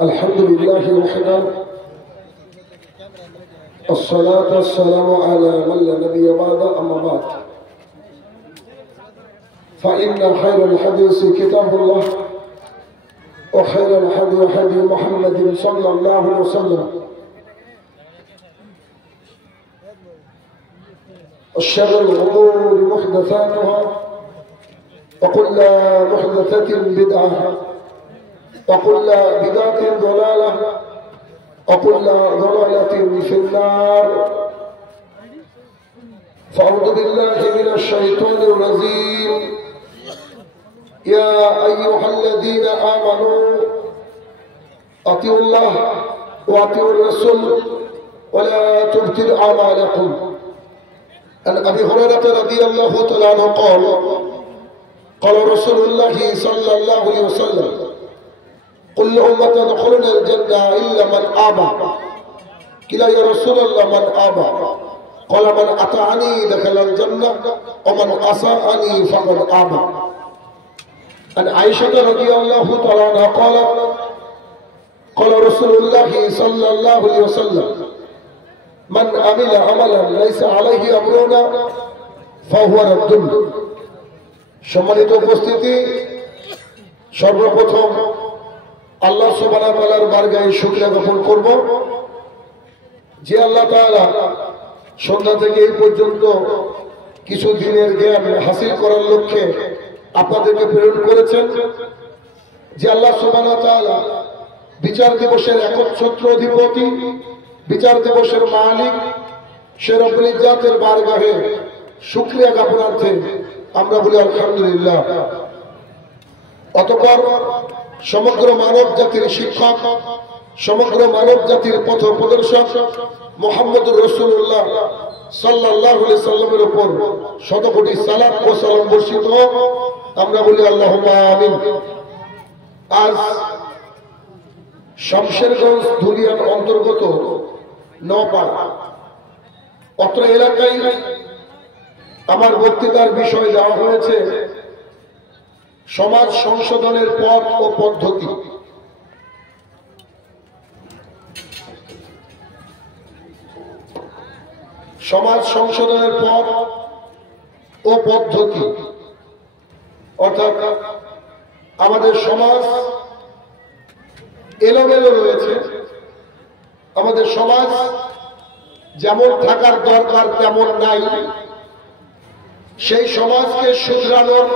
الحمد لله وحده، الصلاة والسلام على من لا نبي بعد، أما بعد فإن خير الحديث كتاب الله وخير الهدي هدي محمد صلى الله عليه وسلم وشر الأمور محدثاتها وكل محدثة بدعة وكل بدعة ضلالة وكل ضلالة في النار. فأعوذ بالله من الشيطان الرجيم. يا أيها الذين آمنوا أطيعوا الله وأطيعوا الرسول ولا تبطلوا أعمالكم. عن أبي هريرة رضي الله تعالى عنه قال قال رسول الله صلى الله عليه وسلم: كل أمة يدخلون الجنة إلا من آبى. قيل يا رسول الله من آبى؟ قال من أطاعني دخل الجنة ومن عصاني فقد آبى. عن عائشة رضي الله تعالى عنها قال رسول الله صلى الله عليه وسلم: من عمل عملا ليس عليه أمرنا فهو رد. সম্মানিত উপস্থিতি, সর্বপ্রথম আল্লাহ সুবহানাহু ওয়া তাআলার বারগাহে শুকরিয়া জ্ঞাপন করব যে আল্লাহ তাআলা সন্ধ্যা থেকে এই পর্যন্ত কিছু দিনের জ্ঞান হাসিল করার লক্ষ্যে আপনাদেরকে প্রেরণ করেছেন। যে আল্লাহ সুবহানাহু ওয়া তাআলা বিচার দিবসের একচ্ছত্র অধিপতি, বিচার দিবসের মালিক, সে রব্বুল ইজ্জাতের বারগাহে শুকরিয়া জ্ঞাপনার্থে আমরা বলি আলহামদুলিল্লাহ। অতঃপর সমগ্র মানব জাতির শিক্ষক, সমগ্র মানব জাতির পথ প্রদর্শক মুহাম্মদুর রাসূলুল্লাহ সাল্লাল্লাহু আলাইহি সাল্লামের উপর শতকোটি সালাত ও সালাম বর্ষিত হোক, আমরা বলি আল্লাহুম্মা আমিন। আজ শামশেরগঞ্জ ধুলিয়ার অন্তর্গত নওপাড়া অত্র এলাকায় আমার বক্তৃতার বিষয় দেওয়া হয়েছে সমাজ সংশোধনের পথ ও পদ্ধতি। সমাজ সংশোধনের পথ ও পদ্ধতি অর্থাৎ আমাদের সমাজ এলোমেলো রয়েছে। আমাদের সমাজ যেমন থাকার দরকার তেমন নাই। সেই সমাজকে শুধরানোর,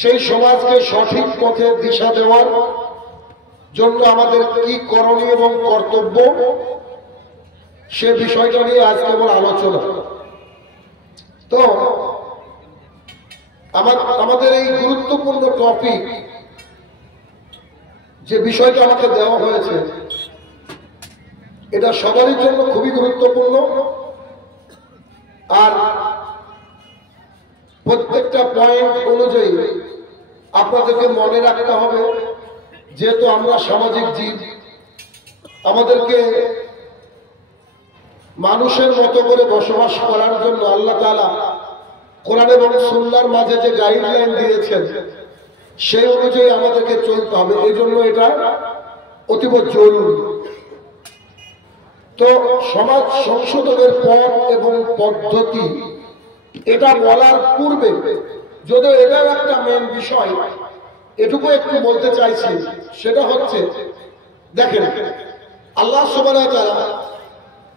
সেই সমাজকে সঠিক পথে দিশা দেওয়ার জন্য আমাদের কি করণীয় এবং কর্তব্য, সে বিষয়টা নিয়ে আজকে আমার আলোচনা। তো আমাদের এই গুরুত্বপূর্ণ টপিক, যে বিষয়টা আমাকে দেওয়া হয়েছে, এটা সবারই জন্য খুবই গুরুত্বপূর্ণ। আর প্রত্যেকটা পয়েন্ট অনুযায়ী আপনাদেরকে মনে রাখতে হবে, যেহেতু আমরা সামাজিক জীব, আমাদেরকে মানুষের মতো করে বসবাস করার জন্য আল্লাহ তাআলা কোরআন এবং সুন্নাহর মাঝে যে গাইডলাইন দিয়েছেন, সেই অনুযায়ী আমাদেরকে চলতে হবে। এই জন্য এটা অতীব জরুরি। তো সমাজ সংশোধনের পথ এবং পদ্ধতি, এটা বলার পূর্বে যদিও এটাও একটা মেন বিষয়, এটুকু একটু বলতে চাইছি। সেটা হচ্ছে, দেখেন আল্লাহ সুবহানাহু ওয়া তাআলা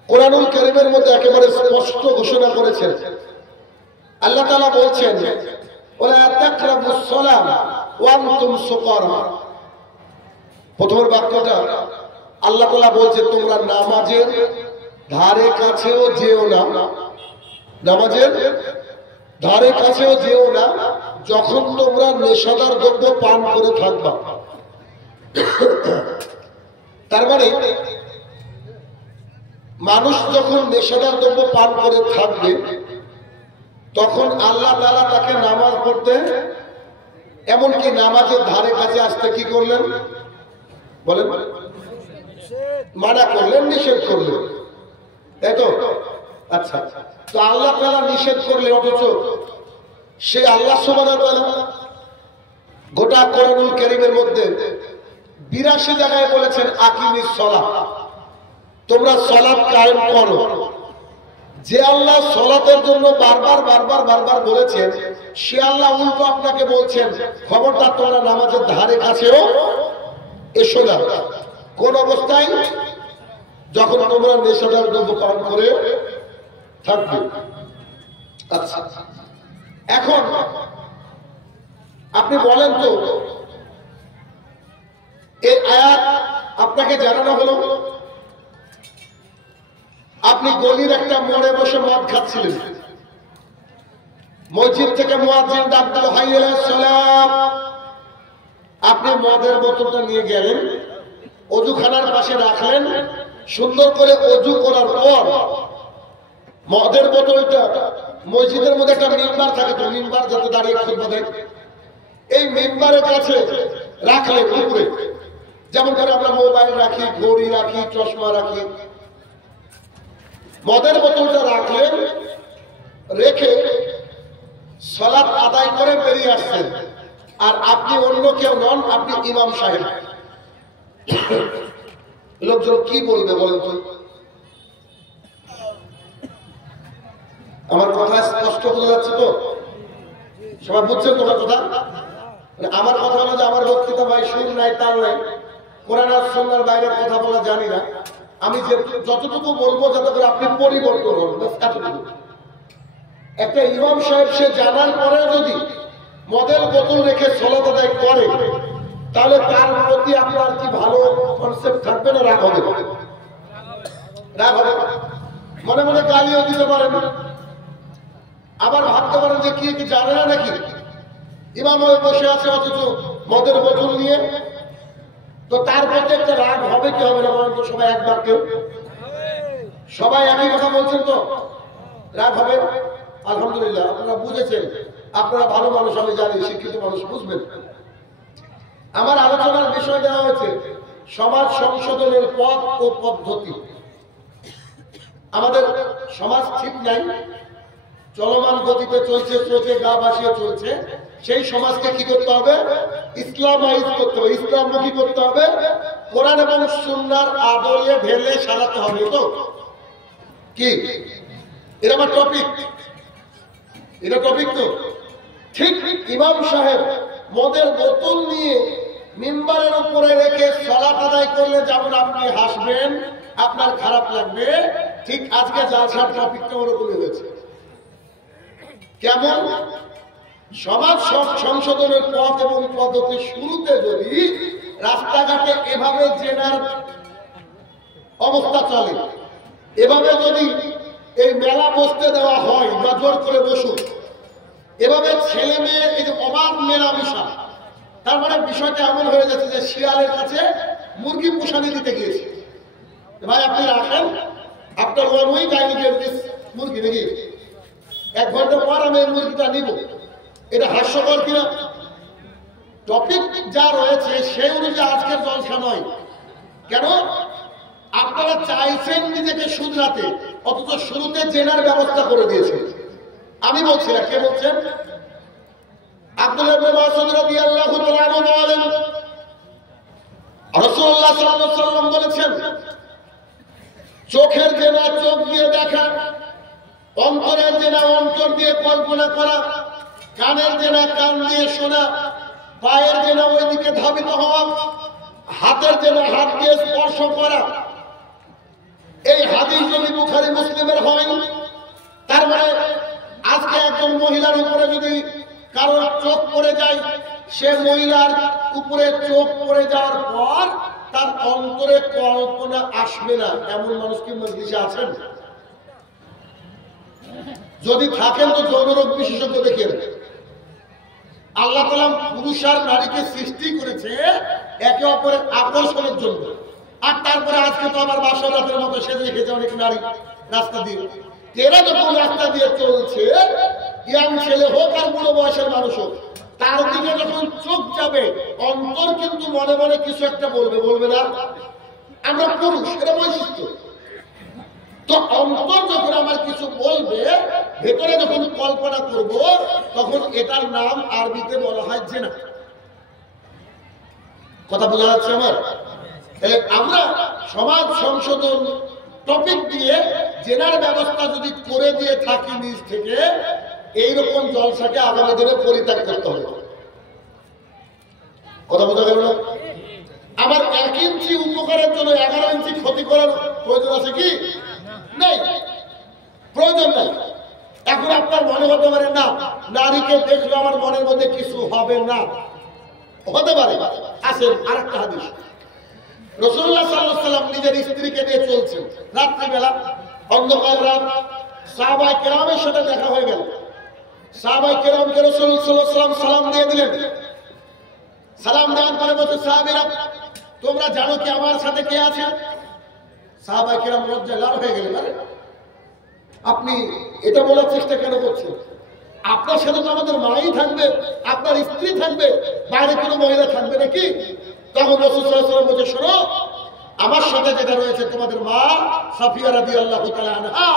কোরআনুল কারীমের মধ্যে একেবারে স্পষ্ট ঘোষণা করেছেন। আল্লাহ তাআলা বলছেন, ওয়ালা তাকরাবুস সালাহ ওয়া আনতুম সুকারা। প্রথম বাক্যটা আল্লাহ তাআলা বলছে, তোমরা নামাজের ধারে কাছেও যেও না, নামাজের ধারে কাছেও যেও না যখন তোমরা নেশাদার দ্রব্য পান করে থাকবা। তার মানে মানুষ যখন নেশাদার দ্রব্য পান করে থাকবে, তখন আল্লাহ তাআলা তাকে নামাজ পড়তে, এমনকি নামাজের ধারে কাছে আসতে কি করলেন বলেন? মানা করলেন, নিষেধ করলেন, তাই তো? আচ্ছা, তো আল্লাহ তাআলা নিষেধ করলেন, অথচ সে আল্লাহ সুবহানাহু ওয়া তাআলা গোটা কোরআনুল কারীমের মধ্যে 82 জায়গায় বলেছেন আকিমিস সালাত, তোমরা সালাত কায়েম করো। যে আল্লাহ সালাতের জন্য বারবার বারবার বারবার বলেছেন, সে আল্লাহ উল্টো আপনাকে বলছেন খবরদার তোমরা নামাজের ধারে কাছেও এসো না। কোন অবস্থায়? যখন তোমরা নেশাদার দ্রব্য পান করে থাকবে। আচ্ছা, এখন আপনি বলেন তো, এই আয়াত আপনাকে জানানো হলো, আপনি গলির একটা মোড়ে বসে মদ খাচ্ছিলেন, মসজিদ থেকে মুয়াজ্জিন ডাক দিল হাই আলাস সালাম, আপনি মদের বোতলটা নিয়ে গেলেন, অজুখানার পাশে রাখলেন, সুন্দর করে অজু করার পর মদের বোতলটা, মসজিদের মধ্যে একটা মিম্বার থাকে তো, মিম্বার যাতে দাঁড়িয়ে খুতবা দেয়, এই মিম্বারের কাছে রাখলেন উপরে, যেমন করে আমরা মোবাইল রাখি, ঘড়ি রাখি, চশমা রাখি। মদের বোতলটা রাখলেন, রেখে সালাত আদায় করে বেরিয়ে আসছেন। আর আপনি অন্য কেউ নন, আপনি ইমাম সাহেব। লোকজন কি বলবে বলেন তো? আমার কথা স্পষ্ট বোঝা যাচ্ছে তো? সবাই বুঝছেন তোমার কথা? আমার কথা হলো যে আমার বক্তৃতা ভাই সুর নাই, তাল নাই, কোরআন আর সুন্নাহর বাইরে কথা বলা জানি না। আমি যে যতটুকু বলবো যাতে করে আপনি পরিবর্তন হন, এতটুকু। একটা ইমাম সাহেব সে জানার পরে যদি মদের বোতল রেখে সালাত আদায় করে, তাহলে তার প্রতি আপনার কি ভালো কনসেপ্ট থাকবে না রাগ হবে? রাগ হবে। মনে মনে গালিও দিতে পারেন, আবার ভাবতে পারেন যে কি জানে না নাকি, ইমাম হয়ে বসে আছে অথচ মদের বোতল নিয়ে, তো তার প্রতি একটা রাগ হবে কি হবে না বলেন তো? সবাই একবার, কেউ সবাই একই কথা বলছেন তো, রাগ হবে। আলহামদুলিল্লাহ আপনারা বুঝেছেন, আপনারা ভালো মানুষ, আমি জানি শিক্ষিত মানুষ, বুঝবেন। আমার আলোচনার বিষয় দেওয়া হয়েছে সমাজ সংশোধনের পথ ও পদ্ধতি। আমাদের সমাজ ঠিক নাই, চলমান গতিতে চলছে, স্রোতে গা ভাসিয়ে চলছে। সেই সমাজকে কি করতে হবে? ইসলামাইজ করতে হবে, ইসলামমুখী করতে হবে, কোরআন এবং সুন্নাহর আদলে ঢেলে সাজাতে হবে। তো কি এটা আমার টপিক? এটা টপিক তো ঠিক। ইমাম সাহেব মদের বোতল নিয়ে মিম্বারের উপরে রেখে সালাত আদায় করলে যেমন আপনি হাসবেন, আপনার খারাপ লাগবে, ঠিক আজকে জালসার টপিকটা ওরকমই হয়েছে। কেমন? সমাজ সংশোধনের পথ এবং পদ্ধতি শুরুতে যদি রাস্তাঘাটে এভাবে জেনার অবস্থা চলে, এভাবে যদি এই মেলা বসতে দেওয়া হয় বা জোর করে বসুক, এভাবে ছেলে মেয়ে এই যে অবাধ মেলামেশা, তার মানে বিষয়টা এমন হয়ে যাচ্ছে যে শিয়ালের কাছে মুরগি পোষানি দিতে গিয়েছে। ভাই আপনি রাখেন, আপনার 1 week I will get this মুরগি, নাকি 1 ঘন্টা পর আমি এই মুরগিটা নিব। এটা হাস্যকর কিনা? টপিক যা রয়েছে সেই অনুযায়ী আজকের জলসা নয়। কেন? আপনারা চাইছেন নিজেকে শুধরাতে, অথচ শুরুতে জেনার ব্যবস্থা করে দিয়েছে। আমি বলছি, কে বলছেন? আব্দুল্লাহ ইবনে মাসউদ রাদিয়াল্লাহু তাআলা আনহু বলেন, রাসূলুল্লাহ সাল্লাল্লাহু আলাইহি ওয়াসাল্লাম বলেছেন, চোখের জেনা চোখ দিয়ে দেখা, অন্তরের জেনা অন্তর দিয়ে কল্পনা করা, কানের জেনা কান দিয়ে শোনা, পায়ের জেনা ওইদিকে ধাবিত হওয়া, হাতের জেনা হাত দিয়ে স্পর্শ করা। এই হাদিস যদি বুখারী মুসলিমের হয়, তার মানে আজকে একজন মহিলার উপরে যদি কারোর চোখ পড়ে যায়, সে মহিলার উপরে চোখ পড়ে যাওয়ার পর তার অন্তরে কল্পনা আসবে না, এমন মানুষ কি মজলিসে আছেন? যদি থাকেন তো যৌনরোগ বিশেষজ্ঞ দেখেন। আল্লাহ তাআলা পুরুষ আর নারীকে সৃষ্টি করেছে একে অপরের আকর্ষণের জন্য। আর তারপরে আজকে তো আবার বাসর রাতের মতো সেজে রেখেছে অনেক নারী রাস্তা দিয়ে। এরা যখন রাস্তা দিয়ে চলছে, ইয়াং ছেলে হোক আর বুড়ো বয়সের মানুষ হোক, তার দিকে যখন চোখ যাবে, অন্তর কিন্তু মনে মনে কিছু একটা বলবে, বলবে না? আমরা পুরুষ, এটা বৈশিষ্ট্য। তো অন্তর যখন আমার কিছু বলবে, ভেতরে যখন কল্পনা করব, তখন এটার নাম আরবিতে বলা হয় জেনা। কথা বোঝা যাচ্ছে আমার? তাহলে আমরা সমাজ সংশোধন টপিক দিয়ে জেনার ব্যবস্থা যদি করে দিয়ে থাকি নিজ থেকে, এইরকম জলসাকে আগামী দিনে পরিত্যাগ করতে হবে। কথা বোঝা গেল না? আমার 1 ইঞ্চি উপকারের জন্য 11 ইঞ্চি ক্ষতি করার প্রয়োজন আছে কি? নেই, প্রয়োজন নাই। এখন আপনার মনে হতে পারে না, নারীকে দেখলে আমার মনের মধ্যে কিছু হবে না, হতে পারে। আসেন আরেকটা হাদিস। রাসূলুল্লাহ সাল্লাল্লাহু আলাইহি ওয়াসাল্লাম নিজের স্ত্রীকে নিয়ে চলছেন, রাত্রিবেলা অন্ধকার রাত, সাহাবায়ে কেরামের সাথে দেখা হয়ে গেল। সাহাবায়ে কেরামকে রাসূল সাল্লাল্লাহু আলাইহি ওয়াসাল্লাম সালাম দিয়ে দিলেন। সালাম দেওয়ার পরে বলছে, সাহাবীরা তোমরা জানো কি আমার সাথে কে আছে? সাহাবায়ে কেরাম লজ্জায় লাল হয়ে গেলেন। আরে আপনি এটা বলার চেষ্টা কেন করছেন? আপনার সাথে তো আমাদের মাই থাকবে, আপনার স্ত্রী থাকবে, বাইরে কোনো মহিলা থাকবে নাকি? তখন রাসূল সাল্লাল্লাহু আলাইহি ওয়াসাল্লাম বলছে, শোনো, আমার সাথে যেটা রয়েছে তোমাদের মা সাফিয়া রাদিয়াল্লাহু তাআলা আনহা।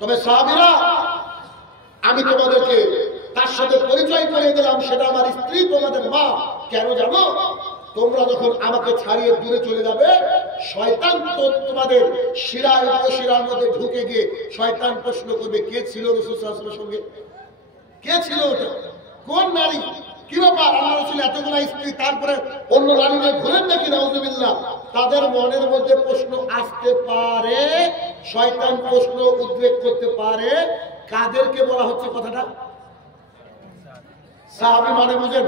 তবে সাহাবীরা, আমি তোমাদেরকে তার সাথে পরিচয় করিয়ে দিলাম, সেটা আমার স্ত্রী, তোমাদের মা। কেন জানো? তোমরা যখন আমাকে ছাড়িয়ে দূরে চলে যাবে, শয়তান তো তোমাদের শিরায় উপশিরার মধ্যে ঢুকে গিয়ে শয়তান প্রশ্ন করবে, কে ছিল রাসূল সাল্লাল্লাহু আলাইহি ওয়াসাল্লামের সঙ্গে? কে ছিল ওটা? কোন নারী? কি ব্যাপার? আমার রাসূল এতগুলো স্ত্রী, তারপরে অন্য নারীদের ঘুরেন নাকি? নাউযুবিল্লাহ। তাদের মনের মধ্যে প্রশ্ন আসতে পারে, শয়তান প্রশ্ন উদ্বেগ করতে পারে। কাদেরকে বলা হচ্ছে কথাটা? সাহাবী মানে বুঝেন?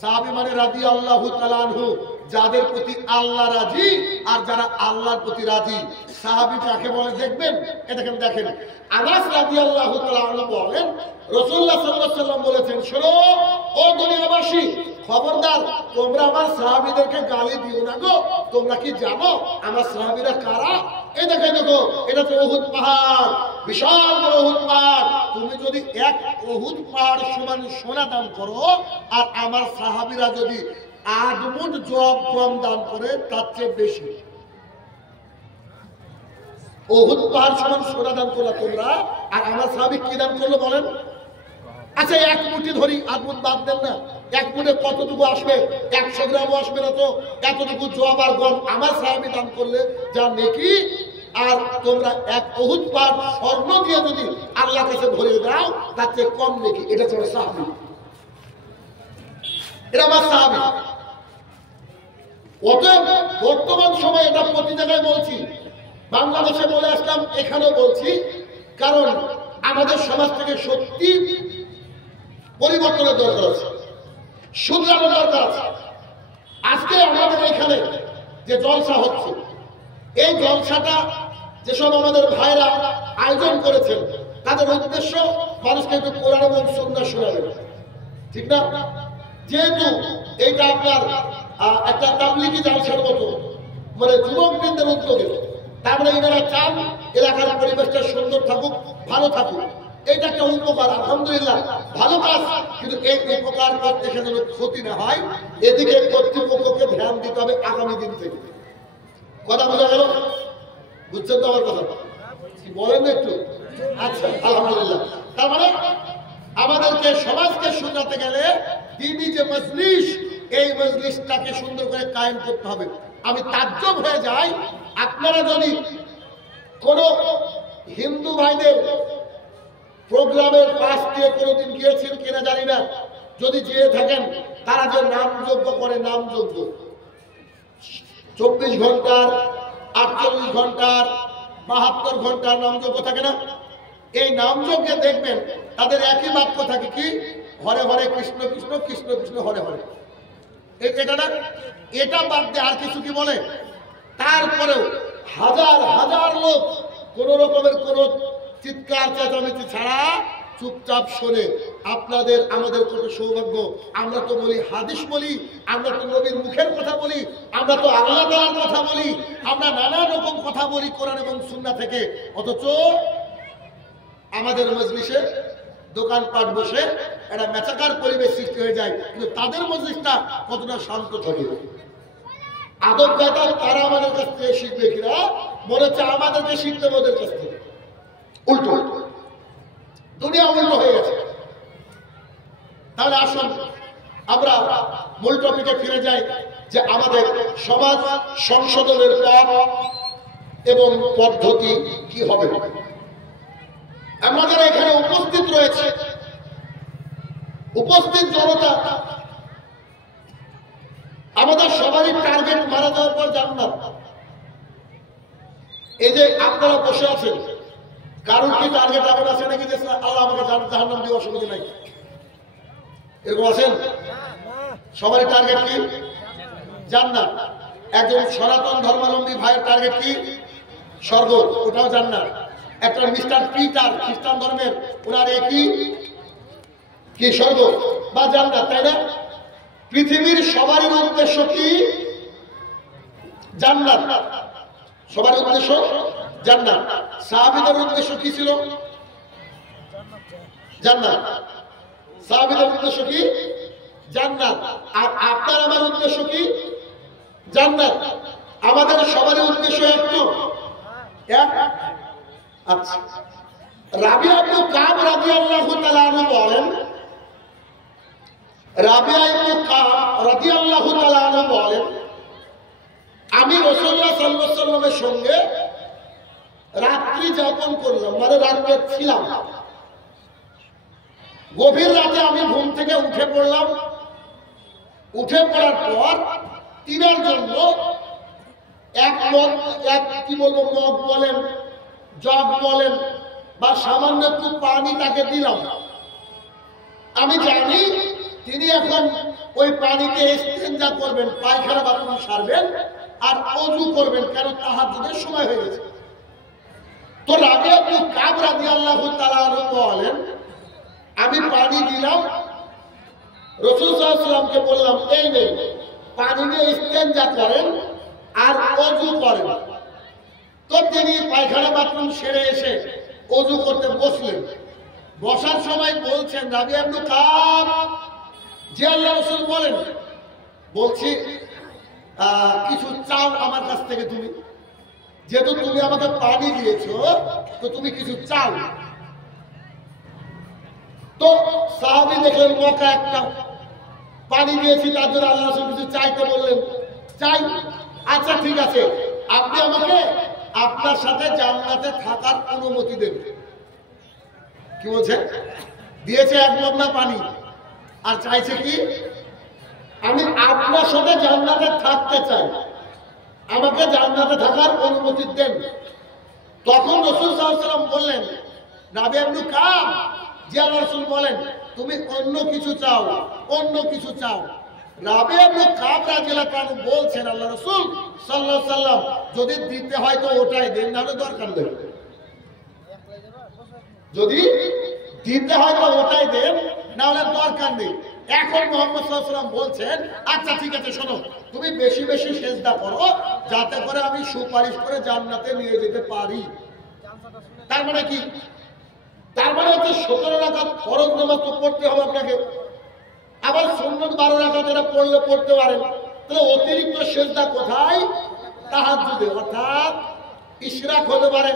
সাহাবী মানে রাদিয়াল্লাহু তাআলা আনহু, যাদের প্রতি আল্লাহ রাজি আর যারা আল্লাহর প্রতি রাজি। সাহাবী কাকে বলে দেখবেন? এটা দেখেন, আনাস রাদিয়াল্লাহু তাআলা আনহু বলেন, রাসূলুল্লাহ সাল্লাল্লাহু আলাইহি ওয়াসাল্লাম বলেছেন, শোনো ও দুনিয়াবাসী, খবরদার তোমরা আমার সাহাবীদেরকে গালি দিও না গো। তোমরা কি জানো আমার সাহাবীরা কারা? এই দেখো, এটা তো উহুদ পাহাড়, বিশাল বড় উহুদ পাহাড়। তুমি যদি 1 উহুদ পাহাড় সমান সোনা দান করো, আর আমার সাহাবীরা যদি 8 মুঠ জব কম দান করে, তার চেয়ে বেশি। উহুদ পাহাড় সমান সোনা দান করলা তোমরা, আর আমার সাহাবী কি দান করলো বলেন? আচ্ছা 1 মুঠি ধরি, 8 মুঠ বাদ দেন না। 1 মুঠে কতটুকু আসবে? 100 গ্রামও আসবে না তো। এতটুকু জব আর গম আমার সাহাবী দান করলে যা নেকি, আর তোমরা 1 উহুদ পাহাড় স্বর্ণ দিয়ে যদি আল্লাহর কাছে ধরিয়ে দাও, তার চেয়ে কম নেকি। এটা হচ্ছে সাহাবী, এটা আমার সাহাবী। অতএব বর্তমান সময়ে এটা প্রতি জায়গায় বলছি, বাংলাদেশে বলে আসলাম, এখানেও বলছি, কারণ আমাদের সমাজ থেকে সত্যি পরিবর্তনের দরকার আছে, শুধরানোর দরকার আছে। আজকে আমাদের এখানে যে জলসা হচ্ছে, এই জলসাটা যেসব আমাদের ভাইরা আয়োজন করেছেন, তাদের উদ্দেশ্য মানুষকে একটু কোরআন এবং সুন্নাহ শোনাবেন, ঠিক না? যেহেতু এইটা আপনার একটা তাবলীগী জলসার মতো, মানে যুবকবৃন্দের উদ্যোগে, তার মানে এনারা চান এলাকার পরিবেশটা সুন্দর থাকুক, ভালো থাকুক। এটা একটা উপকার, আলহামদুলিল্লাহ, ভালো কাজ। কিন্তু এই উপকার করতে যেন ক্ষতি না হয়, এদিকে কর্তৃপক্ষকে ধ্যান দিতে হবে আগামী দিন থেকে। কথা বোঝা গেল? বুঝছেন তো আমার কথা? বলেন একটু। আচ্ছা, আলহামদুলিল্লাহ। তার মানে আমাদেরকে সমাজকে শুনতে গেলে দিনী যে মজলিস, এই মজলিসটাকে সুন্দর করে কায়েম করতে হবে। আমি তাজ্জব হয়ে যাই, আপনারা যদি কোন হিন্দু ভাইদের প্রোগ্রামের পাশ দিয়ে কোনোদিন গিয়েছেন কিনা জানি না, যদি যেয়ে থাকেন, তারা যে নামযজ্ঞ করে, নামযজ্ঞ 24 ঘন্টার, 48 ঘন্টার, 72 ঘন্টার নামযজ্ঞ থাকে না? এই নামযজ্ঞে দেখবেন তাদের একই বাক্য থাকে, কি? হরে হরে কৃষ্ণ কৃষ্ণ, কৃষ্ণ কৃষ্ণ হরে হরে। এটা না, এটা বাদ দিয়ে আর কিছু কি বলে? তারপরেও হাজার হাজার লোক কোন রকমের কোন চিৎকার চেঁচামেচি ছাড়া চুপচাপ শোনে। আপনাদের আমাদের কত সৌভাগ্য, আমরা তো বলি হাদিস বলি, আমরা তো নবীর মুখের কথা বলি, আমরা তো আল্লাহ তাআলার কথা বলি, আমরা নানা রকম কথা বলি কোরআন এবং সুন্নাহ থেকে। অথচ আমাদের মজলিসে দোকানপাট বসে একটা মেচাকার পরিবেশ সৃষ্টি হয়ে যায়, কিন্তু তাদের মজলিসটা কতটা শান্ত থাকে। আদব দাতা তারা আমাদের কাছ থেকে শিখবে কিনা মনে হচ্ছে আমাদেরকে শিখতে ওদের কাছ থেকে। উল্টো, দুনিয়া উল্টো হয়ে গেছে। তাহলে আসুন আমরা মূল টপিকে ফিরে যাই যে আমাদের সমাজ সংশোধনের পথ এবং পদ্ধতি কি হবে। আমাদের এখানে উপস্থিত রয়েছে উপস্থিত জনতা, আমাদের সবারই টার্গেট মারা যাওয়ার পর জান্নাত। এই যে আপনারা বসে আছেন, কারোর কি টার্গেট এমন আছে নাকি যে আল্লাহ আমাকে জাহান্নাম দিয়ে অসুবিধা নাই, এরকম আছেন? সবারই টার্গেট কি? জান্নাত। একজন সনাতন ধর্মাবলম্বী ভাইয়ের টার্গেট কি? স্বর্গ, ওটাও জান্নাত। একটা মিস্টার পিটার খ্রিস্টান ধর্মের, ওনার একই কি স্বর্গ বা জান্নাত, তাই না? পৃথিবীর সবারই উদ্দেশ্য কি? জান্নাত। সবার উদ্দেশ্য জান্নাত। সাহাবীদের উদ্দেশ্য কি ছিল? জান্নাত। সাহাবীদের উদ্দেশ্য কি? জান্নাত। আর আপনার আমার উদ্দেশ্য কি? জান্নাত। আমাদের সবারই উদ্দেশ্য একটু এক। আচ্ছা, রাবিয়া ইবনে কাব রাদিয়াল্লাহু তাআলা আনহু বলেন, রাবিয়া ইবনে কাব রাদিয়াল্লাহু তাআলা আনহু বলেন, আমি রাসূলুল্লাহ সাল্লাল্লাহু আলাইহি ওয়াসাল্লামের সঙ্গে রাত্রি যাপন করলাম, মানে রাতে ছিলাম। গভীর রাতে আমি ঘুম থেকে উঠে পড়লাম। উঠে পড়ার পর তিনার জন্য এক কি বলবো, মগ বলেন, জগ বলেন বা সামান্য একটু পানি তাকে দিলাম। আমি জানি তিনি এখন ওই পানিতে ইস্তেঞ্জা করবেন, পায়খানা বাথরুম সারবেন আর ওযু করবেন, কেন তাহাজ্জুদের সময় হয়ে গেছে। তো রাবিয়া ইবনে কাব রাদিয়াল্লাহু তাআলা আনহু বলেন, আমি পানি দিলাম, রাসূল সাল্লাল্লাহু আলাইহি ওয়াসাল্লামকে বললাম, এই নেন পানি দিয়ে ইস্তেঞ্জা করেন আর ওযু করেন। তো তিনি পায়খানা বাথরুম সেরে এসে ওযু করতে বসলেন। বসার সময় বলছেন, রাবিয়া ইবনে কাব, যে আল্লাহর রাসূল বলেন, বলছি কিছু চাও আমার কাছ থেকে, তুমি যেহেতু তুমি আমাকে পানি দিয়েছো তো তুমি কিছু চাও। তো সাহাবী দেখলেন মৌকা একটা, পানি দিয়েছি তার জন্য আল্লাহ রাসূল কিছু চাইতে বললেন, চাই। আচ্ছা ঠিক আছে, আপনি আমাকে আপনার সাথে জান্নাতে থাকার অনুমতি দেন। কি বলছে? দিয়েছে এক বদনা পানি আর চাইছে কি? আমি আপনার সাথে জান্নাতে থাকতে চাই, আমাকে জান্নাতে থাকার অনুমতি দেন। তখন রাসূল সাল্লাল্লাহু আলাইহি ওয়াসাল্লাম বললেন, রাবিয়া ইবনে কাব, যে আল্লাহর রাসূল বলেন তুমি অন্য কিছু চাও, অন্য কিছু চাও। রাবিয়া ইবনে কাব রাদিয়াল্লাহু আনহু বলছেন, আল্লাহর রাসূল সাল্লাল্লাহু আলাইহি ওয়াসাল্লাম যদি দিতে হয় তো ওটাই দেন, না হলে দরকার নেই। যদি দিতে হয় তো ওটাই দেন, না হলে দরকার নেই। এখন মুহাম্মদ সাল্লাল্লাহু আলাইহি ওয়াসাল্লাম বলছেন, আচ্ছা ঠিক আছে, শোনো, তুমি বেশি বেশি সিজদা করো যাতে করে আমি সুপারিশ করে জান্নাতে নিয়ে যেতে পারি। তার মানে কি? তার মানে হচ্ছে 17 রাকাত ফরজ নামাজ তো পড়তে হবে আপনাকে, আবার সুন্নত 12 রাকাত এটা পড়লে পড়তে পারেন। তাহলে অতিরিক্ত সিজদা কোথায়? তাহাজ্জুদে, অর্থাৎ ইশরাক হতে পারে,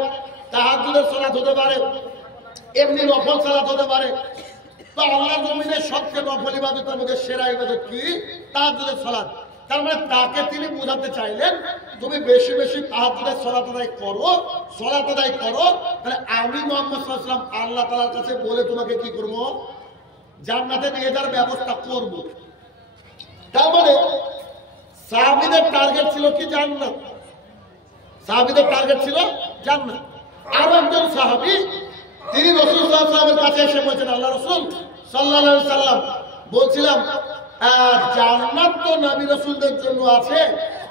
তাহাজ্জুদের সালাত হতে পারে, এমনি নফল সালাত হতে পারে। তো আল্লাহর জমিনে সবচেয়ে নফল ইবাদতের মধ্যে সেরা ইবাদত কি? তাহাজ্জুদের সালাত। তার মানে তাকে তিনি বোঝাতে চাইলেন, তুমি বেশি বেশি তাহাজ্জুদের সালাত আদায় করো, সালাত আদায় করো, তাহলে আমি মুহাম্মদ সাল্লাল্লাহু আলাইহি ওয়াসাল্লাম আল্লাহ তাআলার কাছে বলে তোমাকে কি করব? জান্নাতে নিয়ে যাওয়ার ব্যবস্থা করব। তার মানে সাহাবীদের টার্গেট ছিল কি? জান্নাত। সাহাবীদের টার্গেট ছিল জান্নাত। আর একজন সাহাবী, তিনি রাসূল সাল্লাল্লাহু আলাইহি ওয়াসাল্লামের কাছে এসে বলছেন, আল্লাহ রাসূল সাল্লাল্লাহু আলাইহি ওয়াসাল্লাম, বলছিলাম জান্নাত তো নবী রাসূলদের জন্য আছে,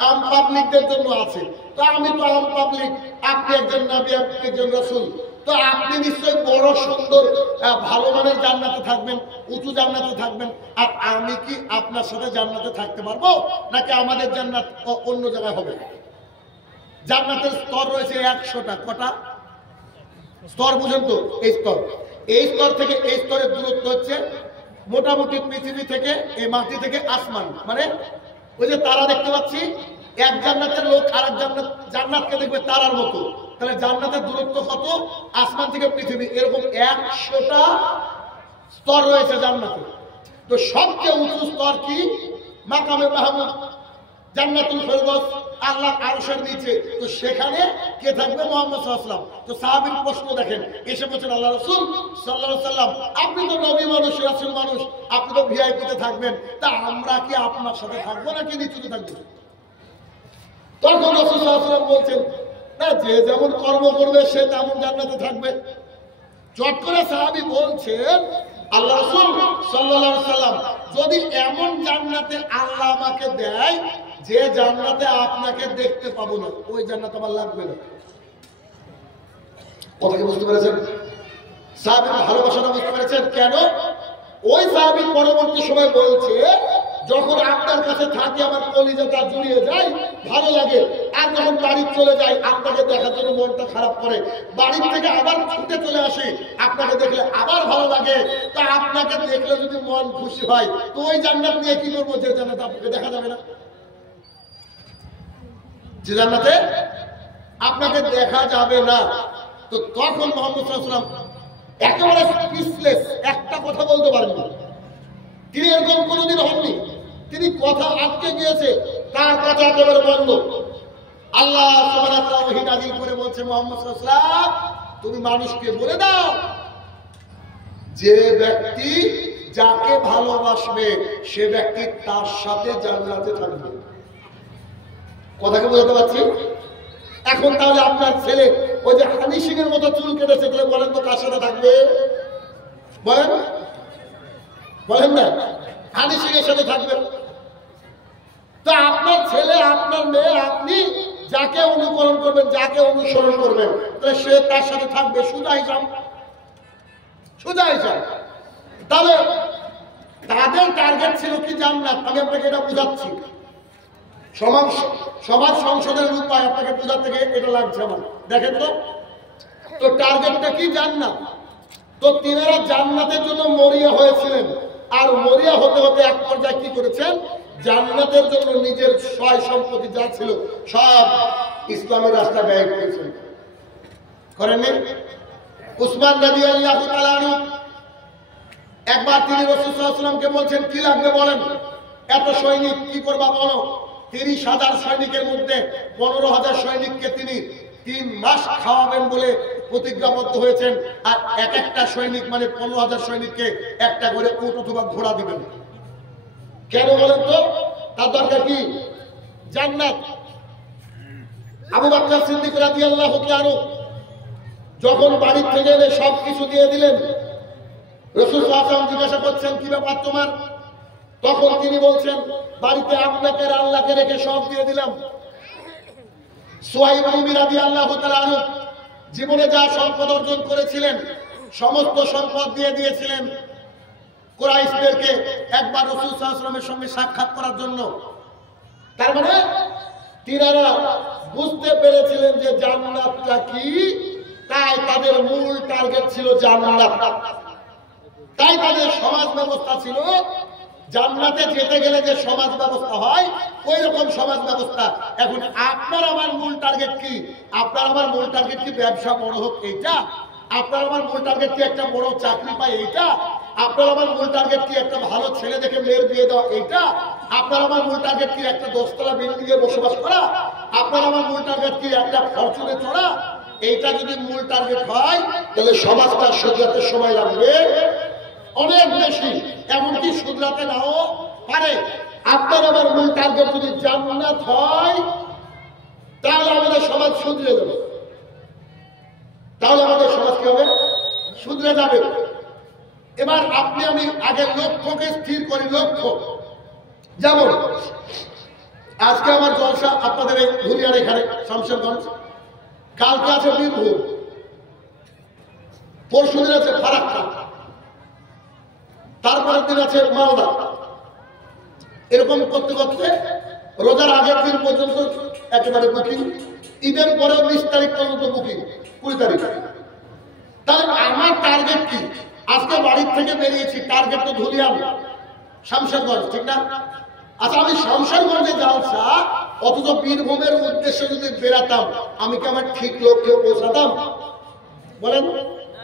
আম পাবলিকদের জন্য আছে। তো আমি তো আম পাবলিক, আপনি একজন নবী, আপনি একজন রাসূল, তো আপনি নিশ্চয়ই বড় সুন্দর ভালো মানের জান্নাতে থাকবেন, উঁচু জান্নাতে থাকবেন। আর আমি কি আপনার সাথে জান্নাতে থাকতে পারবো, নাকি আমাদের জান্নাত অন্য জায়গায় হবে? জান্নাতের স্তর রয়েছে 100টা। কটা স্তর বুঝেন তো? এই স্তর, এই স্তর থেকে এই স্তরের দূরত্ব হচ্ছে মোটামুটি পৃথিবী থেকে, এই মাটি থেকে আসমান, মানে ওই যে তারা দেখতে পাচ্ছি, এক জান্নাতের লোক আর এক জান্নাতকে দেখবে তারার মতো। তাহলে জান্নাতের দূরত্ব কত? আসমান থেকে পৃথিবী, এরকম 100টা স্তর রয়েছে জান্নাতে। তো সবচেয়ে উঁচু স্তর কি? মাকামে মাহমুদ, জান্নাতুল ফেরদৌস, আল্লাহর আরশের নিচে। তো সেখানে কে থাকবে? মুহাম্মদ সাল্লাল্লাহু আলাইহি ওয়াসাল্লাম। তো সাহাবীর প্রশ্ন দেখেন, এসে বলছেন আল্লাহ রাসূল সাল্লাল্লাহু আলাইহি ওয়াসাল্লাম, আপনি তো নবী মানুষ, রাসূল মানুষ, আপনি তো ভিআইপিতে থাকবেন, তা আমরা কি আপনার সাথে থাকবো নাকি নিচুতে থাকবো? তখন রাসূল সাল্লাল্লাহু আলাইহি ওয়াসাল্লাম বলছেন, না, যে যেমন কর্ম করবে সে তেমন জান্নাতে থাকবে। চট করে সাহাবী বলছেন, আল্লাহ রাসূল সাল্লাল্লাহু আলাইহি ওয়াসাল্লাম, যদি এমন জান্নাতে আল্লাহ আমাকে দেয় যে জান্নাতে আপনাকে দেখতে পাবো না, ওই জান্নাত আমার লাগবে না। কথা কি বুঝতে পেরেছেন? সাহাবীর ভালোবাসাটা বুঝতে পেরেছেন? কেন? ওই সাহাবী পরবর্তী সময় বলছে, যখন আপনার কাছে থাকি আমার কলিজাটা জুড়িয়ে যায়, ভালো লাগে, আর যখন বাড়ি চলে যাই আপনাকে দেখার জন্য মনটা খারাপ করে, বাড়ির থেকে আবার ছুটে চলে আসি, আপনাকে দেখলে আবার ভালো লাগে। তা আপনাকে দেখলে যদি মন খুশি হয়, তো ওই জান্নাত নিয়ে কি করবো যে জান্নাত আপনাকে দেখা যাবে না? যে জান্নাতে আপনাকে দেখা যাবে না। তো তখন মুহাম্মদ সাল্লাল্লাহু আলাইহি ওয়াসাল্লাম একেবারে স্পিচলেস, একটা কথা বলতে পারেননি। তিনি এরকম কোনোদিন হননি। তিনি কথা আটকে গিয়েছে, তার কথা একেবারে বন্ধ। আল্লাহ সুবহানাহু ওয়া তাআলা ওহী নাযিল করে বলছে, মুহাম্মদ সাল্লাল্লাহু আলাইহি ওয়াসাল্লাম, তুমি মানুষকে বলে দাও, যে ব্যক্তি যাকে ভালোবাসবে সে ব্যক্তি তার সাথে জান্নাতে থাকবে। কথাকে বোঝাতে পারছি? এখন তাহলে আপনার ছেলে ওই যে হানি সিং এর মতো চুল কেটেছে, তাহলে বলেন তো কার সাথে থাকবে? বলেন, বলেন না, হানি সিং এর সাথে থাকবে। তো আপনার ছেলে, আপনার মেয়ে, আপনি যাকে অনুকরণ করবেন, যাকে অনুসরণ করবেন, তাহলে সে তার সাথে থাকবে। সোজা হিসাব, সোজা হিসাব। তাহলে তাদের টার্গেট ছিল কি? জান্নাত। আমি আপনাকে এটা বুঝাচ্ছি, সমাজ সংসদের উপায় আপনাকে বোঝাতে গিয়ে এটা লাগছে আমার। দেখেন তো টার্গেটটা কি? জান্নাত। তো তিনারা জান্নাতের জন্য মরিয়া হয়েছিলেন, আর মরিয়া হতে হতে এক পর্যায়ে কি করেছেন? জান্নাতের জন্য নিজের সয় সম্পত্তি যা ছিল সব ইসলামের রাস্তা ব্যয় করেছেন। করেননি? উসমান রাদিয়াল্লাহু তাআলা আনহু একবার তিনি রাসূল সাল্লাল্লাহু আলাইহি ওয়াসাল্লামকে বলছেন, কি লাগবে বলেন, এত সৈনিক কি করবা বলো। 30,000 সৈনিকের মধ্যে 15,000 সৈনিককে তিনি 3 মাস খাওয়াবেন বলে প্রতিজ্ঞাবদ্ধ হয়েছেন, আর এক একটা সৈনিক মানে 15,000 সৈনিককে একটা করে উট অথবা ঘোড়া দিবেন। কেন বলেন তো? তার দরকার কি? জান্নাত। আবু বকর সিদ্দিক রাদিয়াল্লাহু তাআলা যখন বাড়ির থেকে এনে সবকিছু দিয়ে দিলেন, রাসূল সাল্লাল্লাহু আলাইহি ওয়াসাল্লাম জিজ্ঞাসা করছেন, কি ব্যাপার তোমার? তখন তিনি বলছেন, বাড়িতে আপনাকে আর আল্লাহকে রেখে সব দিয়ে দিলাম। সুহাইব রাদিয়াল্লাহু তাআলা আনহু জীবনে যা সম্পদ অর্জন করেছিলেন সমস্ত সম্পদ দিয়ে দিয়েছিলেন কুরাইশদেরকে একবার রাসূল সাল্লাল্লাহু আলাইহি ওয়াসাল্লামের সঙ্গে সাক্ষাৎ করার জন্য। তার মানে তিনারা বুঝতে পেরেছিলেন যে জান্নাতটা কি, তাই তাদের মূল টার্গেট ছিল জান্নাত। তাই তাদের সমাজ ব্যবস্থা ছিল জান্নাতে যেতে গেলে যে সমাজ ব্যবস্থা হয় ওই রকম সমাজ ব্যবস্থা। এখন আপনার আমার মূল টার্গেট কি? আপনার আমার মূল টার্গেট কি ব্যবসা বড় হোক এইটা? আপনার আমার মূল টার্গেট কি একটা বড় চাকরি পাই এইটা? আপনার আমার মূল টার্গেট কি একটা ভালো ছেলে দেখে মেয়ের বিয়ে দেওয়া এইটা? আপনার আমার মূল টার্গেট কি একটা 10তলা বিল্ডিং এ বসবাস করা? আপনার আমার মূল টার্গেট কি একটা ফরচুনে চড়া? এইটা যদি মূল টার্গেট হয় তাহলে সমাজটা শুধরাতে সময় লাগবে অনেক বেশি, এমনকি শুধরাতে নাও পারে। আপনার আমার মূল টার্গেট যদি জান্নাত হয় তাহলে আমাদের সমাজ শুধরে যাবে, তাহলে আমাদের সমাজ কি হবে? শুধরে যাবে। এবার আপনি আমি আগে লক্ষ্যকে স্থির করি। লক্ষ্য যেমন আজকে আমার জলসা আপনাদের এই ধুলিয়ার এখানে শামশেরগঞ্জ, কালকে আছে বীরভূম, পরশু দিন আছে ফারাক্কা, তারপরের দিন আছে মালদা। এরকম করতে করতে রোজার আগের দিন পর্যন্ত একেবারে বুকিং, ঈদের পরেও 20 তারিখ পর্যন্ত বুকিং, 20 তারিখ। তাহলে আমার টার্গেট কি? আজকে বাড়ির থেকে বেরিয়েছি, টার্গেট তো ধুলিয়ান শামশেরগঞ্জ, ঠিক না? আচ্ছা, আমি শামশেরগঞ্জে জালসা অথচ বীরভূমের উদ্দেশ্যে যদি বেরাতাম, আমি কি আমার ঠিক লক্ষ্যে পৌঁছাতাম? বলেন,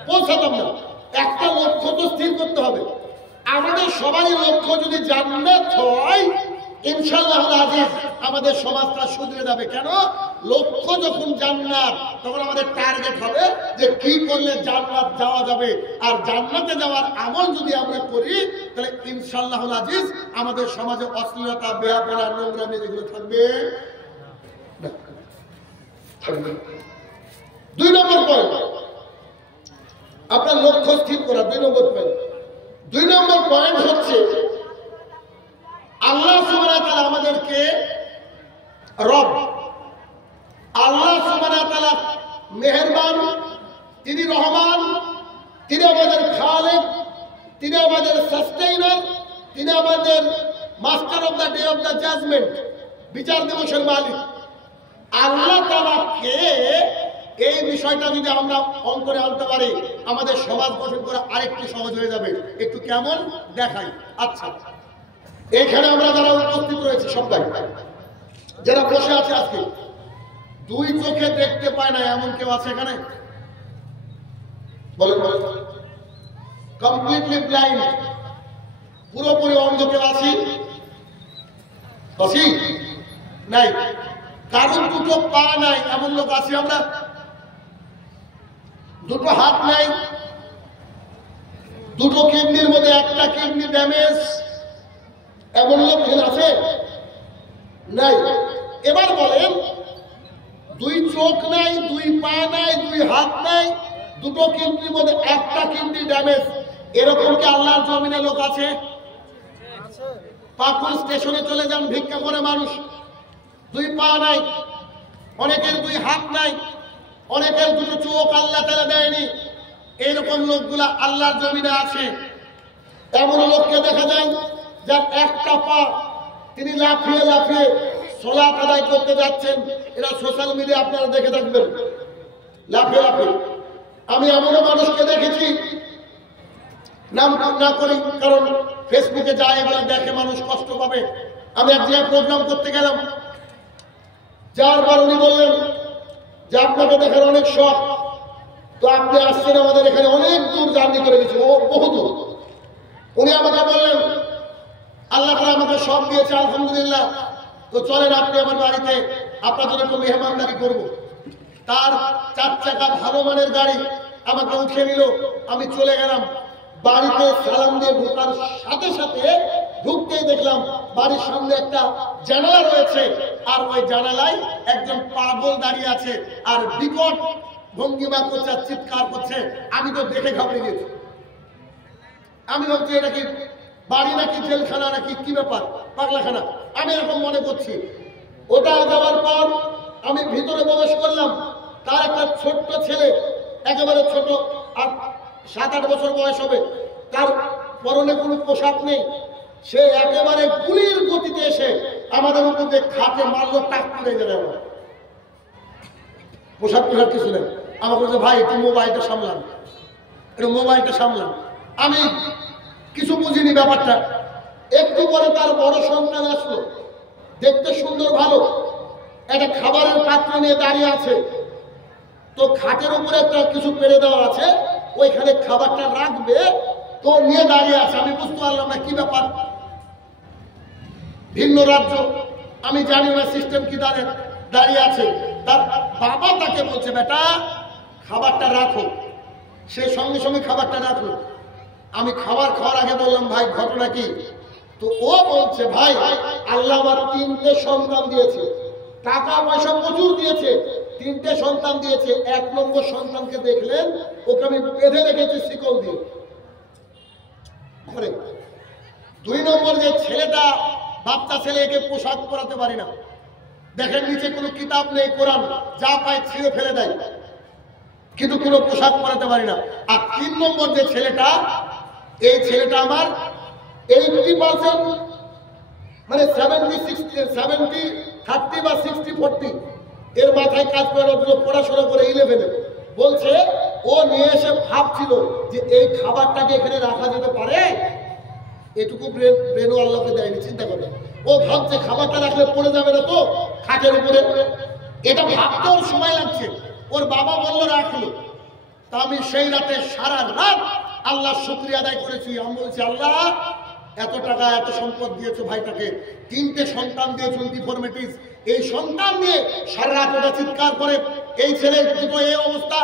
পৌঁছাতাম না। একটা লক্ষ্য তো স্থির করতে হবে। আমাদের সবারই লক্ষ্য যদি জান্নাত হয়, ইনশাআল্লাহ আজিজ আমাদের সমাজটা শুধরে যাবে। কেন? লক্ষ্য যখন জান্নাত, তখন আমাদের টার্গেট হবে যে কি করলে জান্নাত যাওয়া যাবে। আর জান্নাতে যাওয়ার আমল যদি আমরা করি, তাহলে ইনশাআল্লাহ আজিজ আমাদের সমাজে অশ্লীলতা, বেহাপনা, নোংরামি এগুলো থাকবে না। 2 নম্বর পয়েন্ট, আপনার লক্ষ্য স্থির করা। 2 নম্বর পয়েন্ট। 2 নম্বর পয়েন্ট হচ্ছে আল্লাহ সুবহানাহু ওয়া তাআলা আমাদেরকে রব, আল্লাহ সুবহানাহু ওয়া তাআলা মেহেরবান, তিনি রহমান, তিনি আমাদের খালেক, তিনি আমাদের সাস্টেইনার, তিনি আমাদের master of the day of the judgment, বিচার দিবসের মালিক। আল্লাহ তাআলাকে এই বিষয়টা যদি আমরা অন্তরে আনতে পারি, আমাদের সমাজ গঠন করা আরেকটু সহজ হয়ে যাবে। একটু কেমন দেখাই। আচ্ছা, এখানে আমরা যারা উপস্থিত রয়েছে সবাই, যারা বসে আছে আজকে, 2 চোখে দেখতে পায় না এমন কেউ আছে এখানে? বলেন। কমপ্লিটলি ব্লাইন্ড, পুরোপুরি অন্ধ কেউ আছি? নাই। কারণ 2টো পা নাই এমন লোক আছি আমরা? 2টো হাত নাই, 2টো কিডনির মধ্যে একটা কিডনি ড্যামেজ এমন লোক আছে? নাই। এবার বলেন, 2 চোখ নাই, 2 পা নাই, 2 হাত নাই, 2টো কিডনির মধ্যে একটা কিডনি ড্যামেজ, এরকম কি আল্লাহর জমিনে লোক আছে? পাকুড় স্টেশনে চলে যান, ভিক্ষা করে মানুষ, 2 পা নাই, অনেকের 2 হাত নাই, অনেকের 2টো চোখ আল্লাহ তাআলা দেয়নি। এইরকম লোকগুলা আল্লাহর জমিনে আছে। এমন লোককে দেখা যায় যার একটা পা, তিনি লাফিয়ে লাফিয়ে সালাত আদায় করতে যাচ্ছেন। এরা সোশ্যাল মিডিয়া আপনারা দেখে থাকবেন, লাফিয়ে লাফিয়ে। আমি এমনও মানুষকে দেখেছি, নাম না করি কারণ ফেসবুকে যায়, এগুলো দেখে মানুষ কষ্ট পাবে। আমি এক জায়গায় প্রোগ্রাম করতে গেলাম, যার পর উনি বললেন যে আপনাকে দেখার অনেক শখ, তো আপনি আসছেন আমাদের এখানে, অনেক দূর জার্নি করে গেছে, ও বহু দূর। উনি আমাকে বললেন আল্লাহ তাআলা আমাকে সব দিয়েছে আলহামদুলিল্লাহ, তো চলেন আপনি আমার বাড়িতে, আপনার জন্য একটু মেহমানদারি করবো। তার 4 চাকা ভালো মানের গাড়ি আমাকে উঠিয়ে নিল। আমি চলে গেলাম বাড়িতে, সালাম দিয়ে ঢোকার সাথে সাথে ঢুকতেই দেখলাম বাড়ির সামনে একটা জানালা রয়েছে, আর ওই জানালায় একজন পাগল দাঁড়িয়ে আছে আর বিকট ভঙ্গিমা করছে, চিৎকার করছে। আমি তো দেখে ঘাবড়ে গেছি। আমি ভাবছি এটা কি বাড়ি নাকি জেলখানা নাকি কি ব্যাপার, পাগলাখানা, আমি এরকম মনে করছি। ওটা যাওয়ার পর আমি ভিতরে প্রবেশ করলাম। তার একটা ছোট্ট ছেলে, একেবারে ছোট, 7-8 বছর বয়স হবে, তার পরনে কোনো পোশাক নেই। সে একেবারে গুলির গতিতে এসে আমাদের উপর দিয়ে খাটে মারলো, টাক করে গেল। পোশাক কিছু নেই। আমাকে বলছে ভাই একটু মোবাইলটা সামলান, একটু মোবাইলটা সামলান। আমি কিছু বুঝিনি ব্যাপারটা। একটু পরে তার বড় সন্তান আসলো, দেখতে সুন্দর ভালো, একটা খাবারের পাত্র নিয়ে দাঁড়িয়ে আছে। তো খাটের উপরে একটা কিছু পেরে দেওয়া আছে, ওইখানে খাবারটা রাখবে, তো নিয়ে দাঁড়িয়ে আছে। আমি বুঝতে পারলাম না কি ব্যাপার, ভিন্ন রাজ্য, আমি জানি না সিস্টেম কি, দাঁড়িয়ে আছে। তার বাবা তাকে বলছে বেটা খাবারটা রাখো। সে সঙ্গে সঙ্গে খাবারটা রাখলো। আমি খাবার খাওয়ার আগে বললাম ভাই ঘটনা কি? তো ও বলছে ভাই আল্লাহ আমার 3টে সন্তান দিয়েছে, টাকা পয়সা প্রচুর দিয়েছে, 3টে সন্তান দিয়েছে। 1 নম্বর সন্তানকে দেখলেন, ওকে আমি বেঁধে রেখেছি শিকল দিয়ে ঘরে। 2 নম্বর যে ছেলেটা, বাচ্চা ছেলে, একে পোশাক পরাতে পারি না। দেখেন নিচে কোনো কিতাব নেই, কোরআন যা পায় ছিঁড়ে ফেলে দেয়, কিন্তু কোনো পোশাক পরাতে পারি না। আর 3 নম্বর যে ছেলেটা, এই ছেলেটা আমার 80%, মানে 70 30 বা 60-40 এর মাথায় কাজ করার জন্য পড়াশোনা করে 11-এ। বলছে ও নিয়ে এসে ভাবছিল যে এই খাবারটাকে এখানে রাখা যেতে পারে, এটুকু ব্রেনও আল্লাহকে দেয়নি। চিন্তা করে ও ভাবছে খাবারটা রাখলে পড়ে যাবে না তো খাটের উপরে, এটা ভাবতে ওর সময় লাগছে। ওর বাবা বললো রাখলো। তা আমি সেই রাতে সারা রাত আল্লাহর শুকরিয়া আদায় করেছি। আমি বলছি আল্লাহ এত টাকা এত সম্পদ দিয়েছো ভাইটাকে, 3টে সন্তান দিয়েছো ডিফরমিটিস, এই সন্তান নিয়ে সারা রাত ওটা চিৎকার করে, এই ছেলের দুটো এই অবস্থা।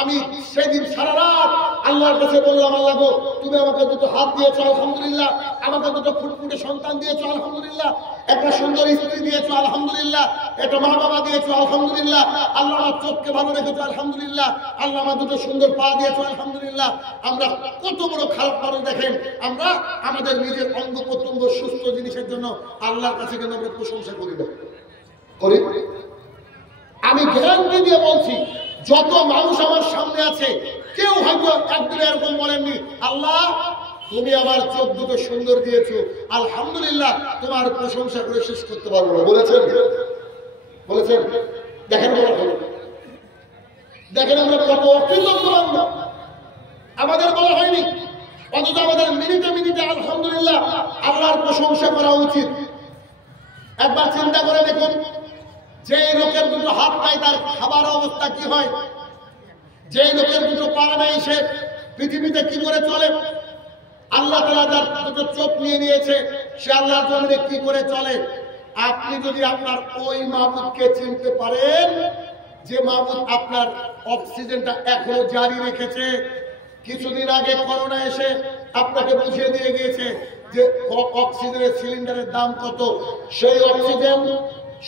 আমি সেদিন সারা রাত আল্লাহর কাছে বললাম, আল্লাহ গো তুমি আমাকে দুটো হাত দিয়েছো আলহামদুলিল্লাহ, আমাকে দুটো ফুটফুটে সন্তান দিয়েছো আলহামদুলিল্লাহ, একটা সুন্দর স্ত্রী দিয়েছো আলহামদুলিল্লাহ, একটা মা বাবা দিয়েছো আলহামদুলিল্লাহ, আল্লাহ আমার চোখকে ভালো রেখেছো আলহামদুলিল্লাহ, আল্লাহ আমার দুটো সুন্দর পা দিয়েছো আলহামদুলিল্লাহ। আমরা কত বড় খারাপ মানুষ দেখেন, আমরা আমাদের নিজের অঙ্গ প্রত্যঙ্গ সুস্থ জিনিসের জন্য আল্লাহর কাছে কেন আমরা প্রশংসা করি না? করি। আমি গ্যারান্টি দিয়ে বলছি যত মানুষ আমার সামনে আছে কেউ হয়তো একদিন এরকম বলেননি আল্লাহ তুমি আমার চোখ দুটো সুন্দর দিয়েছো আলহামদুলিল্লাহ, তোমার প্রশংসা করে শেষ করতে পারবো না। বলেছেন? বলেছেন? দেখেন দেখেন আমরা কত অকৃতজ্ঞ বান্দা, আমাদের বলা হয়নি, অথচ আমাদের মিনিটে মিনিটে আলহামদুলিল্লাহ আল্লাহর প্রশংসা করা উচিত। একবার চিন্তা করে দেখুন, যে লোকের দুটো হাত নাই তার খাবার অবস্থা কি হয়, যে লোকের দুটো পা নেই সে পৃথিবীতে কি করে চলে, আল্লাহ তাআলা যার দুটো চোখ নিয়ে নিয়েছে সে আল্লাহর জমিনে কি করে চলে। আপনি যদি আপনার ওই মাবুদকে চিনতে পারেন যে মাবুদ আপনার অক্সিজেনটা এখনো জারি রেখেছে, কিছুদিন আগে করোনা এসে আপনাকে বুঝিয়ে দিয়ে গিয়েছে যে অক্সিজেনের সিলিন্ডারের দাম কত, সেই অক্সিজেন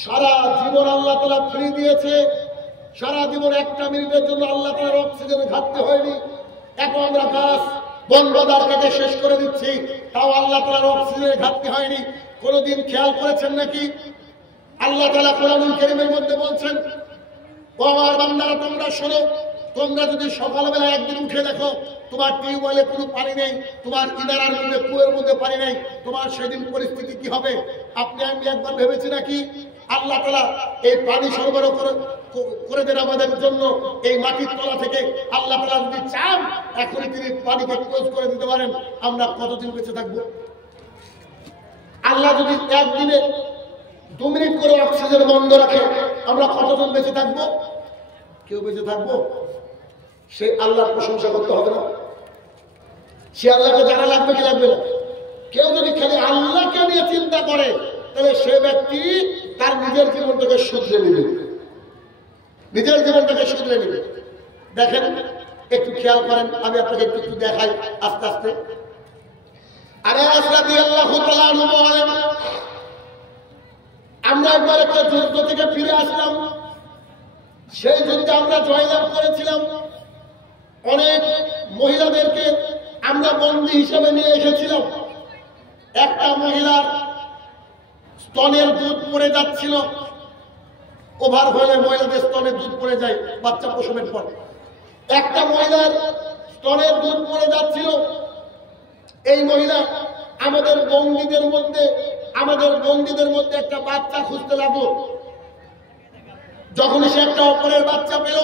সারা জীবন আল্লাহ তাআলা ফ্রি দিয়েছে, সারা জীবন একটা মিনিটের জন্য আল্লাহ তাআলার অক্সিজেনের ঘাটতি হয়নি। এখন আমরা গাছ বনবাদার কেটে শেষ করে দিচ্ছি, তাও আল্লাহ তাআলার অক্সিজেনের ঘাটতি হয়নি। কোনদিন খেয়াল করেছেন নাকি আল্লাহ তাআলা কোরআনুল কারীমের মধ্যে বলছেন, ও আমার বান্দারা তোমরা শোনো, তোমরা যদি সকালবেলা একদিন উঠে দেখো তোমার টিউবওয়েলে কোনো পানি নেই, তোমার ইনারার মধ্যে কুয়ের মধ্যে পানি নেই, তোমার সেদিন পরিস্থিতি কি হবে? আপনি আমি একবার ভেবেছি নাকি আল্লাহ তাআলা এই পানি সরবরাহ করে দেন আমাদের জন্য এই মাটির তলা থেকে? আল্লাহ তাআলা যদি চান এখনই তিনি পানিকে ক্লোজ করে দিতে পারেন, আমরা কতদিন বেঁচে থাকবো? আল্লাহ যদি একদিনে 2 মিনিট করে অক্সিজেন বন্ধ রাখে আমরা কতজন বেঁচে থাকবো? কেউ বেঁচে থাকবো? সে আল্লাহর প্রশংসা করতে হবে না? সে আল্লাহকে জানা লাগবে কি লাগবে না? কেউ যদি খালি আল্লাহকে নিয়ে চিন্তা করে তাহলে সে ব্যক্তি তার নিজের জীবনটাকে শুধরে নেবে, নিজের জীবনটাকে শুধরে নেবে। দেখেন একটু খেয়াল করেন, আমি আপনাকে একটু একটু দেখাই আস্তে আস্তে। আনাস রাদিয়াল্লাহু তাআলা আনহু বলেন, আমরা একবার একটা যুদ্ধ থেকে ফিরে আসলাম, সেই যুদ্ধে আমরা জয়লাভ করেছিলাম। অনেক মহিলাদেরকে আমরা বন্দী হিসেবে নিয়ে এসেছিলাম। একটা মহিলার স্তনের দুধ পড়ে যাচ্ছিল, ওভার হলে মহিলাদের স্তনের দুধ পড়ে যায় বাচ্চা প্রসবের পর। একটা মহিলার স্তনের দুধ পড়ে যাচ্ছিল, এই মহিলা আমাদের বন্দীদের মধ্যে একটা বাচ্চা খুঁজতে লাগলো। যখন সে একটা অপরের বাচ্চা পেল,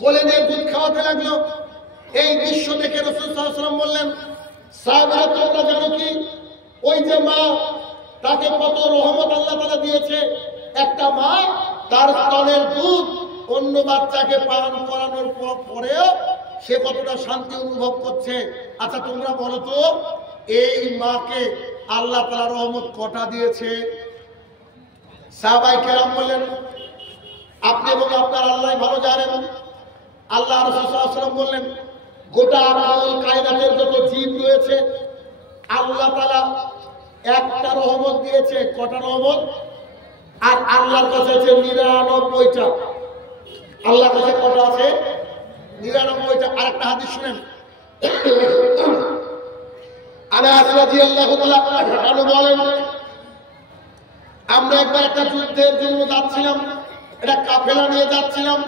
কোলে নিয়ে দুধ খাওয়াতে লাগলো। এই দৃশ্য দেখে রাসূল সাল্লাল্লাহু আলাইহি ওয়াসাল্লাম বললেন, সাহাবারা তোমরা জানো কি ওই যে মা, তাকে কত রহমত আল্লাহ তাআলা দিয়েছে। একটা মা তার স্তনের দুধ অন্য বাচ্চাকে পান করানোর পরেও সে কতটা শান্তি অনুভব করছে। আচ্ছা তোমরা বলো তো এই মাকে আল্লাহ তাআলা রহমত কটা দিয়েছে? সাহাবায়ে কেরাম বললেন, আপনি এবং আপনার আল্লাহ ভালো জানেন। আল্লাহ রাসূল সাল্লাল্লাহু আলাইহি ওয়াসাল্লাম বললেন, গোটা আকাল কায়নাতের যত জীব রয়েছে আল্লাহ তাআলা একটা রহমত দিয়েছে। কটা রহমত? আর আল্লাহর কাছে আছে 99টা। আল্লাহর কাছে কটা আছে? 99টা। আরেকটা হাদিস শুনেন, আনাস রাদিয়াল্লাহু তাআলা আনহু বলেন, আমরা একবার একটা যুদ্ধের জন্য যাচ্ছিলাম, একটা কাফেলা নিয়ে যাচ্ছিলাম।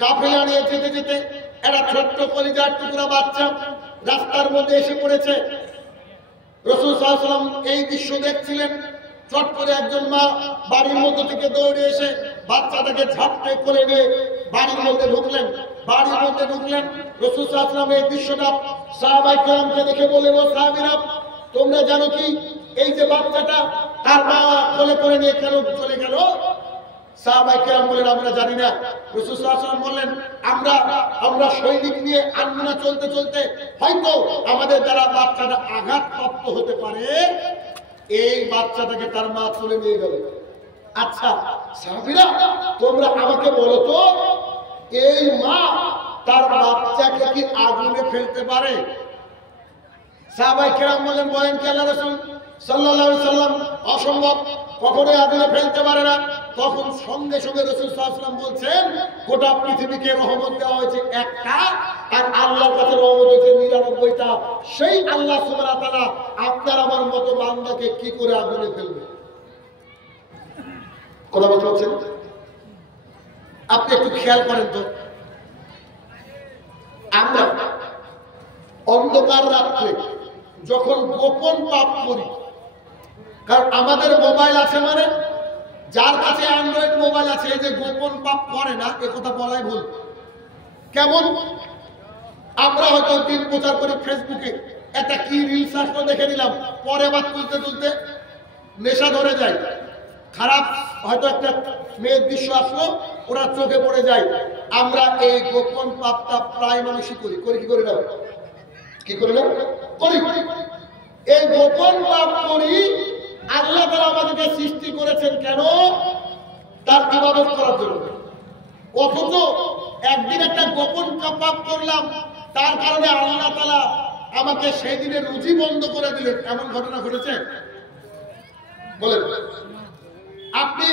কাফেলা নিয়ে যেতে যেতে একটা ছোট্ট কলিজার টুকরা বাচ্চা রাস্তার মধ্যে এসে পড়েছে। রাসূল সাল্লাল্লাহু আলাইহি ওয়াসাল্লাম এই দৃশ্য দেখছিলেন। চট করে একজন মা বাড়ির মধ্যে থেকে দৌড়ে এসে বাচ্চাটাকে ঝাপটে করে নিয়ে বাড়ির মধ্যে ঢুকলেন। রাসূল সাল্লাল্লাহু আলাইহি ওয়াসাল্লাম এই দৃশ্যটা সাহাবায়ে কেরামকে দেখে বললেন, ও সাহাবীরা তোমরা জানো কি এই যে বাচ্চাটা তার মা কোলে করে নিয়ে কেন চলে গেল? সাহাবায়ে কেরাম বলেন আমরা জানি না। রাসূল সাল্লাল্লাহু আলাইহি ওয়াসাল্লাম বললেন আমরা সৈনিক নিয়ে আন্দোলন চলতে চলতে হয়তো আমাদের দ্বারা বাচ্চাটা আঘাতপ্রাপ্ত হতে পারে, এই বাচ্চাটাকে তার মা তুলে নিয়ে গেল। আচ্ছা সাহাবীরা তোমরা আমাকে বলো তো, এই মা তার বাচ্চাকে কি আগুনে ফেলতে পারে? সাহাবায়ে কেরাম বলেন কি আল্লাহর রাসূল সাল্লাল্লাহু আলাইহি সাল্লাম অসম্ভব, কখনোই আগুনে ফেলতে পারে না। তখন সঙ্গে সঙ্গে রাসূল সাল্লাল্লাহু আলাইহি সাল্লাম বলছেন, গোটা পৃথিবীকে রহমত দেওয়া হয়েছে একটা, আর আল্লাহর কাছে রহমত হয়েছে 99টা। সেই আল্লাহ সুবহানাহু ওয়া তাআলা আপনার আমার মতো বান্দাকে কি করে আগুনে ফেলবে? কথা বলতে হচ্ছেন? আপনি একটু খেয়াল করেন তো, আমরা অন্ধকার রাত্রে যখন গোপন পাপ করি, কারণ আমাদের মোবাইল আছে, মানে যার কাছে অ্যান্ড্রয়েড মোবাইল আছে এই যে গোপন পাপ করে না, এ কথা বলাই ভুল। কেমন? আমরা হয়তো দিন প্রচার করি ফেসবুকে, একটা কি রিলস আসলো দেখে নিলাম, পরে আবার তুলতে তুলতে নেশা ধরে যায়। খারাপ হয়তো একটা মেয়ের দৃশ্য আসলো, ওরা চোখে পড়ে যায়। আমরা এই গোপন পাপটা প্রায় মানুষই করি কি করি না? কি করি না? করি। এই গোপন পাপ করি। আল্লাহ তাআলা আমাদেরকে সৃষ্টি করেছেন কেন? তার ইবাদত করার জন্য। অথচ একদিন একটা গোপন পাপ করলাম, তার কারণে আল্লাহ তাআলা আমাকে সেই দিনের রুজি বন্ধ করে দিলেন। এমন ঘটনা ঘটেছে? বলেন। আপনি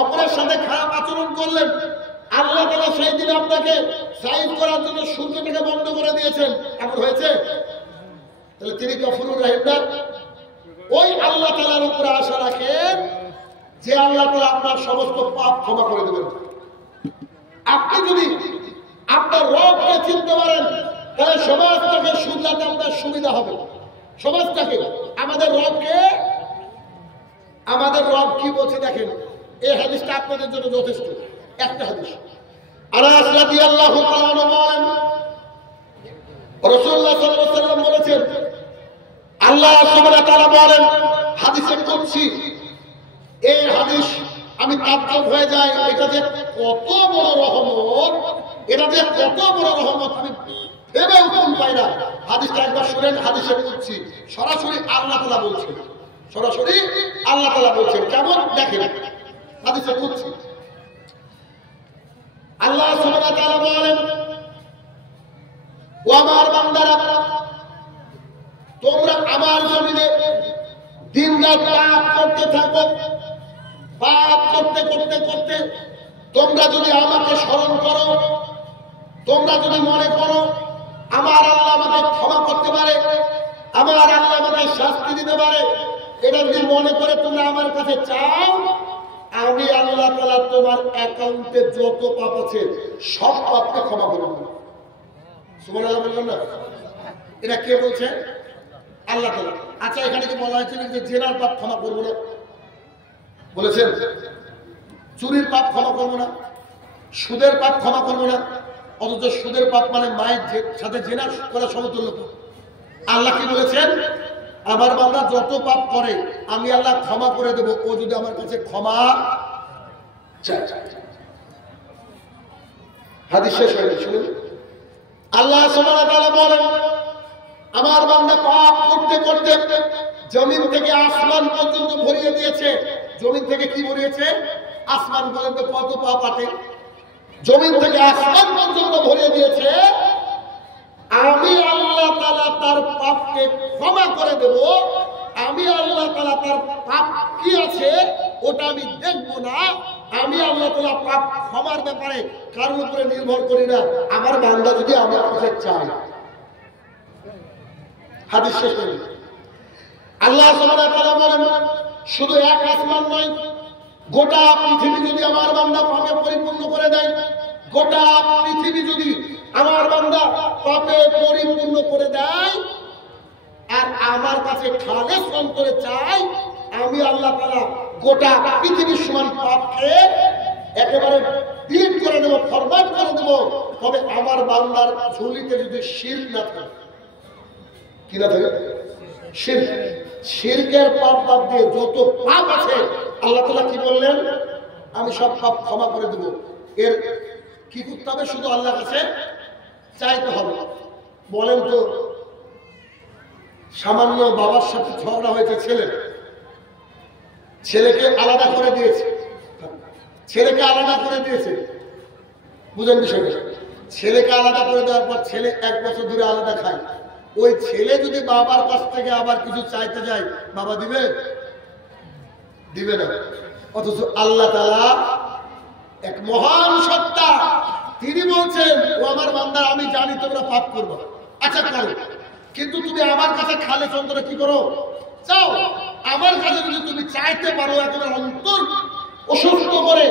অপরের সাথে খারাপ আচরণ করলেন, আল্লাহ তাআলা সেই দিন আপনাকে সাইজ করার জন্য সূর্যটাকে বন্ধ করে দিয়েছেন। এমন হয়েছে? তাহলে তিনি গফুরুর রহিম না? ওই আল্লাহ তাআলার উপরে আশা রাখেন যে আল্লাহ তাআলা আপনার সমস্ত পাপ ক্ষমা করে দেবেন। আপনি যদি আপনার রবকে চিনতে পারেন, তাহলে সমাজটাকে শুধরাতে আপনার সুবিধা হবে। সমাজটাকে, আমাদের রব কি বলছে দেখেন। এই হাদিসটা আপনাদের জন্য যথেষ্ট। একটা হাদিস, আনাস রাদিয়াল্লাহু তাআলা বলেন, রাসূলুল্লাহ সাল্লাল্লাহু আলাইহি ওয়াসাল্লাম বলেছেন, আল্লাহ সুবহানাহু ওয়া তাআলা বলেন হাদিসে কুদসি, এই হাদিস আমি তাজ্জব হয়ে যাই, এটা যে কত বড় রহমত, এটা যে কত বড় রহমত আমি ভেবে উত্তম পাই না। হাদিসটা একবার শুনেন, হাদিসে কুদসি সরাসরি আল্লাহ তাআলা বলছেন, সরাসরি আল্লাহ তাআলা বলছেন। কেমন দেখেন হাদিসে কুদসি, আল্লাহ সুবহানাহু ওয়া তাআলা বলেন, ও আমার বান্দারা, তোমরা আমার জমিনে দিনরাত পাপ করতে থাকো, পাপ করতে করতে করতে তোমরা যদি আমাকে স্মরণ করো, তোমরা যদি মনে করো আমার আল্লাহ আমাকে ক্ষমা করতে পারে, আমার আল্লাহ আমাকে শাস্তি দিতে পারে, এটা যদি মনে করে তোমরা আমার কাছে চাও, আমি আল্লাহ তাআলা তোমার অ্যাকাউন্টে যত পাপ আছে সব পাপকে ক্ষমা করে দেব। সুবহানাল্লাহ বললেন না? এটা কে বলছে? আল্লাহ তাআলা। আচ্ছা, এখানে কি বলা হয়েছে যে জেনার পাপ ক্ষমা করবো না? বলেছেন। চুরির পাপ ক্ষমা করবো না, সুদের পাপ ক্ষমা করবো না, অথচ সুদের পাপ মানে মায়ের সাথে জেনা করা সমতুল্য। আল্লাহ কি বলেছেন? আমার বান্দা যত পাপ করে আমি আল্লাহ ক্ষমা করে দেব, ও যদি আমার কাছে ক্ষমা চায়। হাদিস শেষ হয়ে গেছে। শুনুন, আল্লাহ সুবহানাহু ওয়া তাআলা বলেন, আমার বান্দা পাপ করতে করতে জমিন থেকে আসমান পর্যন্ত ভরিয়ে দিয়েছে। জমিন থেকে কি ভরিয়েছে? আসমান পর্যন্ত কত পাপ আছে? জমিন থেকে আসমান পর্যন্ত ভরিয়ে দিয়েছে। আমি আল্লাহ তাআলা তার পাপকে ক্ষমা করে দেব। আমি আল্লাহ তাআলা তার পাপ কি আছে ওটা আমি দেখবো না। আমি আল্লাহ তাআলা পাপ ক্ষমার ব্যাপারে কারোর উপরে নির্ভর করি না। আমার বান্দা যদি আমার কাছে চায়। হাদিস শেষ করি। আল্লাহ সুবহানাহু ওয়া তাআলা বলেন, শুধু এক আসমান নয়, গোটা পৃথিবী যদি আমার বান্দা পাপে পরিপূর্ণ করে দেয়, গোটা পৃথিবী যদি আমার বান্দা পাপে পরিপূর্ণ করে দেয় আর আমার কাছে খালেস অন্তরে চাই, আমি আল্লাহ তাআলা গোটা পৃথিবীর সমান পাপকে একেবারে ডিলিট করে দেব, ফরমাট করে দেব। তবে আমার বান্দার ঝুলিতে যদি শিরক না থাকে, কি না থাকে? শিরকের পাপ বাদ দিয়ে যত পাপ আছে আল্লাহ তাআলা কি বললেন? আমি সব পাপ ক্ষমা করে দেব। এর কি করতে হবে? শুধু আল্লাহর কাছে চাইতে হবে। বলেন তো, সামান্য বাবার সাথে ঝগড়া হয়েছে, ছেলেকে আলাদা করে দিয়েছে, বুঝেন বিষয়টা? ছেলেকে আলাদা করে দেওয়ার পর ছেলে 1 বছর ধরে আলাদা খায়। ওই ছেলে যদি বাবার কাছ থেকে আবার কিছু চাইতে যায়, বাবা দিবে না। অথচ আল্লাহ তাআলা এক মহান সত্তা, তিনি বলছেন, ও আমার বান্দা, আমি জানি তোমরা পাপ করবে, আচ্ছা করো, কিন্তু তুমি আমার কাছে খালে চন্দ্রে কি করো? চাও। আমার কাছে যদি তুমি চাইতে পারো একেবারে অন্তর অসুস্থ করে,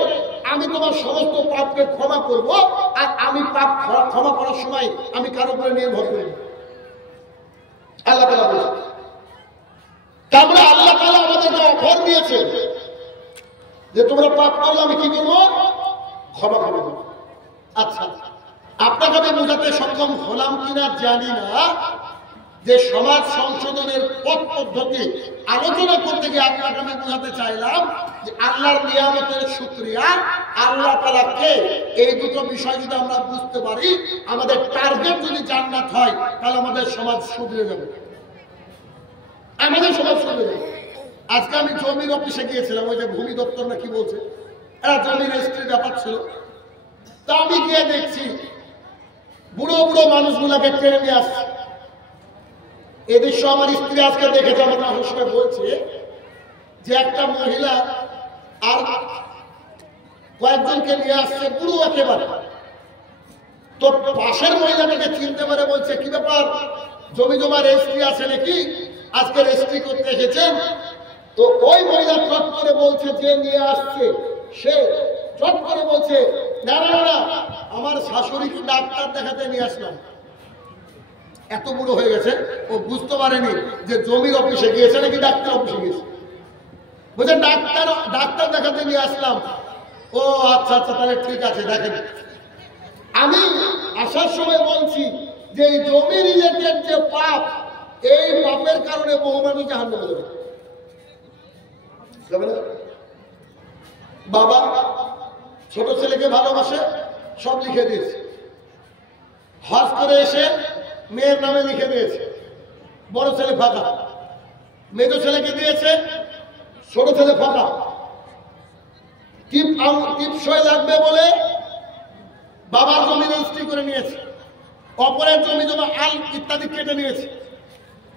আমি তোমার সমস্ত পাপকে ক্ষমা করব। আর আমি পাপ ক্ষমা করার সময় আমি কারো উপরে নির্ভর করি না। আল্লাহ তাআলা বলেছেন। তারপরে আল্লাহ তাআলা আমাদেরকে অফার দিয়েছে যে তোমরা পাপ করলে আমি কি করবো? ক্ষমা করব। আচ্ছা, আপনাকে আমি বোঝাতে সক্ষম হলাম কিনা জানি না, যে সমাজ সংশোধনের পথ পদ্ধতি আলোচনা করতে গিয়ে আপনাকে আমি বোঝাতে চাইলাম যে আল্লাহর নিয়ামতের শুকরিয়া, আল্লাহ তাআলাকে, এই দুটো বিষয় যদি আমরা বুঝতে পারি, আমাদের টার্গেট যদি জান্নাত হয়, তাহলে আমাদের সমাজ শুধরে যাবে। আজকে আমি জমির অফিসে গিয়েছিলাম, ওই যে ভূমি দপ্তর না কি বলছে, এরা জমির রেজিস্ট্রির ব্যাপার ছিল। তা আমি গিয়ে দেখছি বুড়ো বুড়ো মানুষগুলাকে টেনে নিয়ে আসছে। এই দৃশ্য আমার স্ত্রী আজকে দেখেছে, আমার না সময় বলছে যে একটা মহিলা আর কয়েকজনকে নিয়ে আসছে, বুড়ো একেবারে। তো পাশের মহিলাটাকে চিনতে পারে, বলছে কি ব্যাপার, জমি জমা রেজিস্ট্রি আছে নাকি, আজকে রেজিস্ট্রি করতে এসেছেন? তো ওই মহিলা চট করে বলছে, যে নিয়ে আসছে সে চট করে বলছে, না না না, আমার শাশুড়িকে ডাক্তার দেখাতে নিয়ে আসলাম। এত বুড়ো হয়ে গেছে, ও বুঝতে পারেনি যে জমির অফিসে গিয়েছে নাকি ডাক্তার অফিসে গিয়েছে। বলছে ডাক্তার দেখাতে নিয়ে আসলাম। ও আচ্ছা আচ্ছা, তাহলে ঠিক আছে, দেখেন। আমি আসার সময় বলছি যে এই জমি রিলেটেড যে পাপ, এই পাপের কারণে বহু মানুষ জাহান্নামে যাবে না। বাবা ছোট ছেলেকে ভালোবাসে, সব লিখে দিয়েছে। হজ করে এসে মেয়ের নামে লিখে দিয়েছে, বড় ছেলে ফাঁকা। মেজো ছেলেকে দিয়েছে, ছোট ছেলে ফাঁকা। টিপসই লাগবে বলে বাবার জমি রেজিস্ট্রি করে নিয়েছে, অপরের জমি জমা আল ইত্যাদি কেটে নিয়েছে।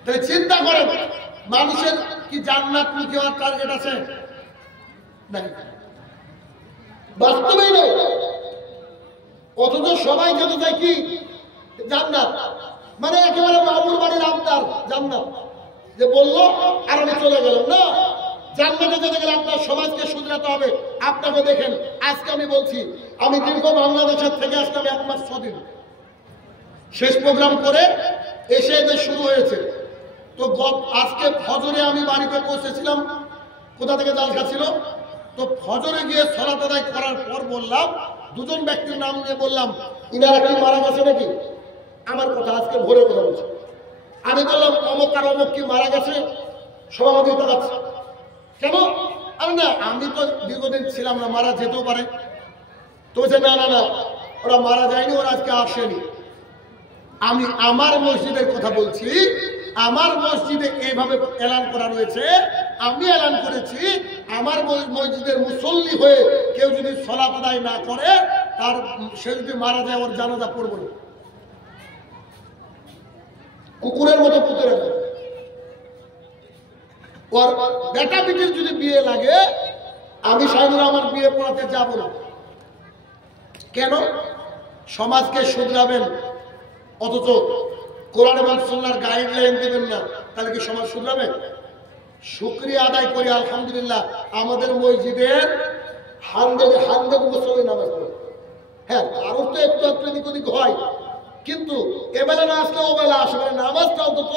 তাহলে চিন্তা করেন, মানুষের কি জান্নাত মুখী হওয়ার টার্গেট আছে? বাস্তবেই নেই। অথচ সবাই যেতে চায় কি? জান্নাত। মানে একেবারে মামুর বাড়ির আবদার জান্নাত, যে বললো আর আমি চলে গেলাম না। জান্নাতে যেতে গেলে আপনার সমাজকে শুধরাতে হবে। আপনাকে দেখেন, আজকে আমি বলছি, আমি দীর্ঘ বাংলাদেশের থেকে আসলাম 1 মাস 6 দিন, শেষ প্রোগ্রাম করে এসে যে শুরু হয়েছে। তো আজকে ফজরে আমি বাড়িতে পৌঁছেছিলাম, কোথা থেকে জালসা ছিল। তো ফজরে গিয়ে সালাত আদায় করার পর বললাম, 2 জন ব্যক্তির নাম নিয়ে বললাম, ইনারা কি মারা গেছে নাকি? আমার কথা আজকে ভোরে কথা বলছে। আমি বললাম অমুক আর অমুক কি মারা গেছে? সভাপতিত্ব যাচ্ছে কেন? আমি না, আমি তো দীর্ঘদিন ছিলাম না, মারা যেতেও পারে। তো বলছে না না না, ওরা মারা যায়নি, ওরা আজকে আসেনি। আমি আমার মসজিদের কথা বলছি, আমার মসজিদে এইভাবে এলান করা রয়েছে। আমি এলান করেছি, আমার মসজিদের মুসল্লি হয়ে কেউ যদি সালাত আদায় না করে, তার সে যদি মারা যায়, ওর জানাজা পড়ব না। কুকুরের মতো পুঁতে রাখবে। ওর বেটা বিটির যদি বিয়ে লাগে, আমি সাইনুর আমার বিয়ে পড়াতে যাব না। কেন? সমাজকে শুধরাবেন, অথচ কোরআন এবং সুন্নাহর গাইডলাইন দেবেন না, তাহলে কি সমাজ শুধরাবে? শুকরিয়া আদায় করি, আলহামদুলিল্লাহ, আমাদের মসজিদের 100 মুসল্লি নামাজ পড়ে। হ্যাঁ, কারোর তো একটু একটু এদিক ওদিক হয়, কিন্তু এবেলা না আসলে ওবেলা আসবে, নামাজটা অন্তত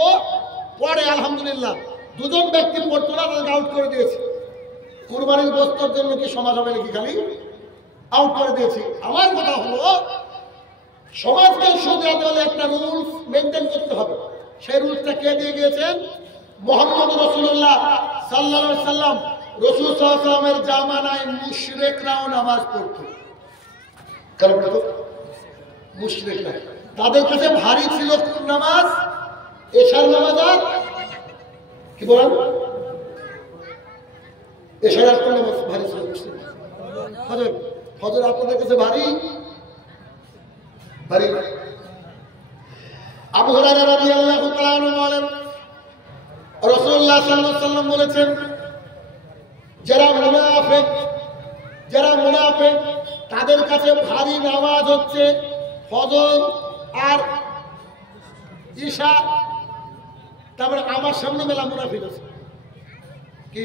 পড়ে, আলহামদুলিল্লাহ। 2 জন ব্যক্তি পড়তো না, তাদেরকে আউট করে দিয়েছি। কুরবানির গোশতের জন্য কি সমাজ হবে নাকি? খালি আউট করে দিয়েছি। আমার কথা হলো, সমাজকে শুধরাতে হলে একটা রুলস মেনটেন করতে হবে। সেই রুলসটা কে দিয়ে গিয়েছেন? মুহাম্মদ রাসূলুল্লাহ সাল্লাল্লাহু আলাইহি সাল্লাম। রাসূল সাল্লাল্লাহু আলাইহি ওয়াসাল্লামের জামানায় মুশরিকরাও নামাজ পড়তো। কারণ তো মুশরিকরা তাদের কাছে ভারী ছিল কোন নামাজ? এশার নামাজ। আর কি বলেন? এশার আর কোন নামাজ ভারী ছিল? ফজর। ফজর আপনাদের কাছে ভারী ভারী। আবু হুরায়রা রাদিয়াল্লাহু তাআলা আনহু বলেন, রাসূলুল্লাহ সাল্লাল্লাহু আলাইহি ওয়াসাল্লাম বলেছেন, যারা মুনাফিক তাদের কাছে ভারী নামাজ হচ্ছে ফজর আর ঈশা। তারপরে আমার সামনে মেলা মুনাফিক আছে। কি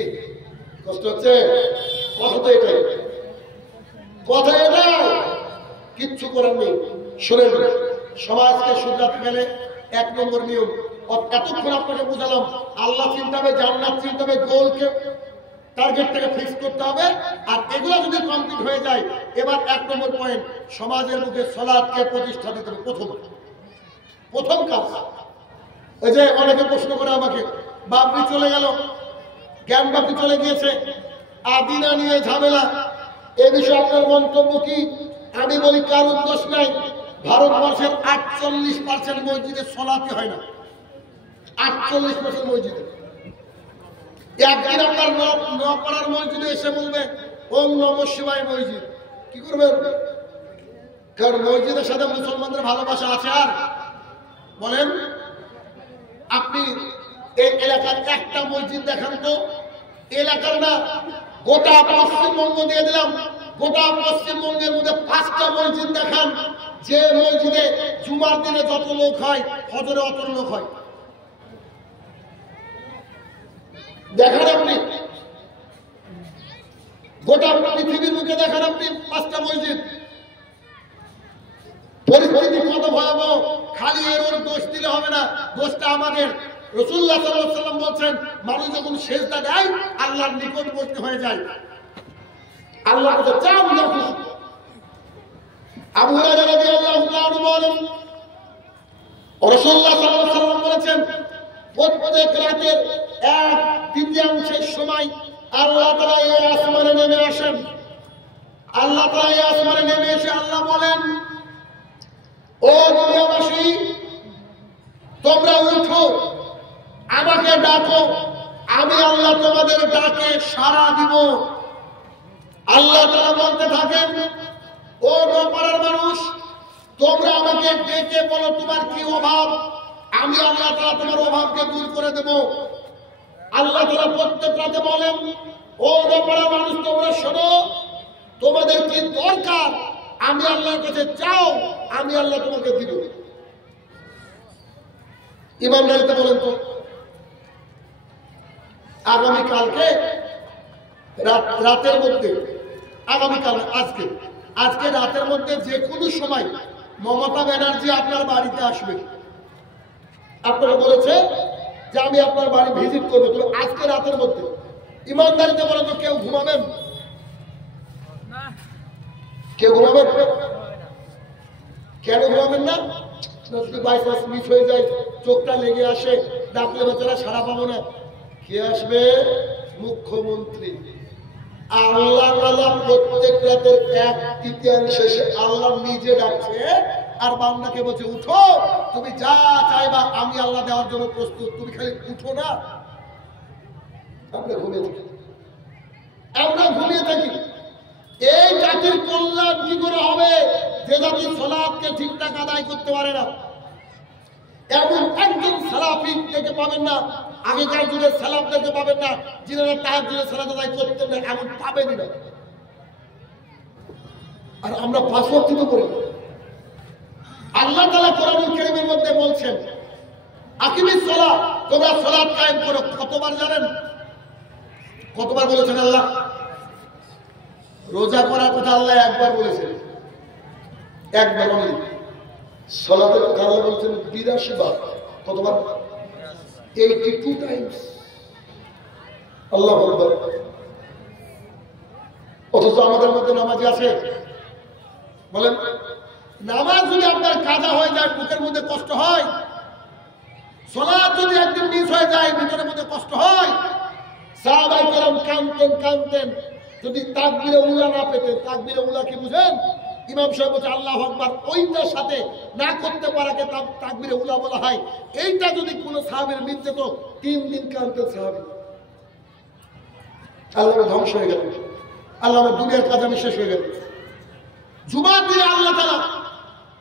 কষ্ট হচ্ছে? কথা তো এটাই, কথা এটাই, কিচ্ছু করার নেই। শুনেন, সমাজকে শুধরাতে গেলে 1 নম্বর নিয়ম, এতক্ষণ আপনাকে বুঝালাম, আল্লাহ চিনতে হবে, জান্নাত চিনতে হবে, গোলকে টার্গেটটাকে ফিক্স করতে হবে। আর এগুলো যদি কমপ্লিট হয়ে যায়, এবার 1 নম্বর পয়েন্ট, সমাজের মুখে সালাতকে প্রতিষ্ঠা দিতে হবে। প্রথম কাজ। এই যে অনেকে প্রশ্ন করে আমাকে, বাপরি চলে গেল, জ্ঞান বাপরি চলে গিয়েছে, আদিনা নিয়ে ঝামেলা, এ বিষয়ে আপনার মন্তব্য কি? আমি বলি কারোর দোষ নাই। ভারতবর্ষের 48% মসজিদে সালাতই হয় না। 48% মসজিদে। একদিন আপনার নপাড়ার মসজিদে এসে বলবে ওম নমঃ শিবায় মসজিদ, কি করবেন? কারণ মসজিদের সাথে মুসলমানদের ভালোবাসা আছে। আর বলেন, আপনি এই এলাকার একটা মসজিদ দেখান তো, এলাকার না, গোটা পশ্চিমবঙ্গ দিয়ে দিলাম, গোটা পশ্চিমবঙ্গের মধ্যে 5টা মসজিদ দেখান যে মসজিদে জুমার দিনে যত লোক হয় ফজরে অত লোক হয়। দেখান আপনি, গোটা পৃথিবীর মুখে দেখান আপনি 5টা মসজিদ। পরিস্থিতি কত ভয়াবহ। খালি এর ওর দোষ দিলে হবে না, দোষটা আমাদের। রাসূলুল্লাহ সাল্লাল্লাহু আলাইহি ওয়াসাল্লাম বলেন, মানুষ যখন সিজদা দেয় আল্লাহর নিকটবর্তী হয়ে যায়, আল্লাহ কাছে চাও না খুশি। আবু হুরায়রা রাদিয়াল্লাহু তাআলা বলেন, রাসূলুল্লাহ সাল্লাল্লাহু আলাইহি ওয়াসাল্লাম বলেছেন, প্রত্যেক রাতের 1/3 সময় আল্লাহ তাআলা এই আসমানে নেমে আসেন। আল্লাহ তাআলা এই আসমানে নেমে এসে আল্লাহ বলেন, ও দুনিয়াবাসী, তোমরা উঠো, আমাকে ডাকো, আমি আল্লাহ তোমাদের ডাকে সাড়া দিব। আল্লাহ তাআলা বলতে থাকেন, ও নপাড়ার মানুষ, তোমরা আমাকে ডেকে বলো তোমার কি অভাব, আমি আল্লাহ তাআলা তোমার অভাবকে দূর করে দেব। আল্লাহ তাআলা প্রত্যেক রাতে বলেন, ও নপাড়ার মানুষ, তোমরা শোনো, তোমাদের কি দরকার আমি আল্লাহর কাছে চাও, আমি আল্লাহ তোমাকে দিব। ইমানদারিতে বলেন তো, আগামীকালকে রাতের মধ্যে, আগামীকাল আজকে রাতের মধ্যে যে কোনো সময় মমতা ব্যানার্জি আপনার বাড়িতে আসবে। আপনারা বলেছে যে আমি আপনার বাড়ি ভিজিট করবো, তবে আজকে রাতের মধ্যে। ইমানদারিতে বলেন তো, কেউ ঘুমাবেন? কেউ ঘুমাবেন? কেন ঘুমাবেন না? যদি বাই চান্স মিস হয়ে যায়, চোখটা লেগে আসে, ডাকলে বেচারা সাড়া পাবো না। কে আসবে? মুখ্যমন্ত্রী। আল্লাহ তাআলা প্রত্যেক রাতের 1/3 শেষে আল্লাহ নিজে ডাকছে আর বান্দাকে বলছে, উঠো, তুমি যা চাইবা আমি আল্লাহ দেওয়ার জন্য প্রস্তুত, তুমি খালি উঠো না। আমরা ঘুমিয়ে থাকি। এই জাতির কল্যাণ কি করে হবে যে জাতি সালাতকে ঠিকঠাক আদায় করতে পারে না? এমন একজন সালাফি দেখতে পাবেন না, আগেকার যুগের সালাফ দেখতে পাবেন না, যিনারা তাহাজ্জুদের সালাত আদায় করতেন না, এমন পাবেনই না। আর আমরা 5 ওয়াক্ত তো করি। আল্লাহ তাআলা কোরআনুল কারীমের মধ্যে বলছেন, আকিমিস সালাত, তোমরা সালাত কায়েম করো। কতবার জানেন? কতবার বলেছেন আল্লাহ? রোজা করার কথা আল্লাহ একবার বলেছেন, একবার অনলি। সালাতের কথা আল্লাহ বলছেন 82 বার। কতবার? 82 টাইমস। আল্লাহু আকবার। অথচ আমাদের মধ্যে নামাজি আছে? বলেন, নামাজ যদি আপনার কাজা হয়ে যায় বুকের মধ্যে কষ্ট হয়, সালাত যদি একদিন মিস হয়ে যায় ভিতরের মধ্যে কষ্ট হয়, সাহাবায়ে কেরাম কাঁদতেন যদি তাকবীরে উলা না পেতেন। তাকবীরে উলা কি বুঝেন? ইমাম সাহেব বলছে আল্লাহু আকবার, ওইটার সাথে না করতে পারাকে তাকবীরে উলা বলা হয়। এইটা যদি কোনো সাহাবীর মিস যেত 3 দিন কাঁদতেন সাহাবী। আল্লাহ ধ্বংস হয়ে গেল, আল্লাহ দুনিয়ার কাজ আমি শেষ হয়ে গেল। জুমার দিনে আল্লাহ তাআলা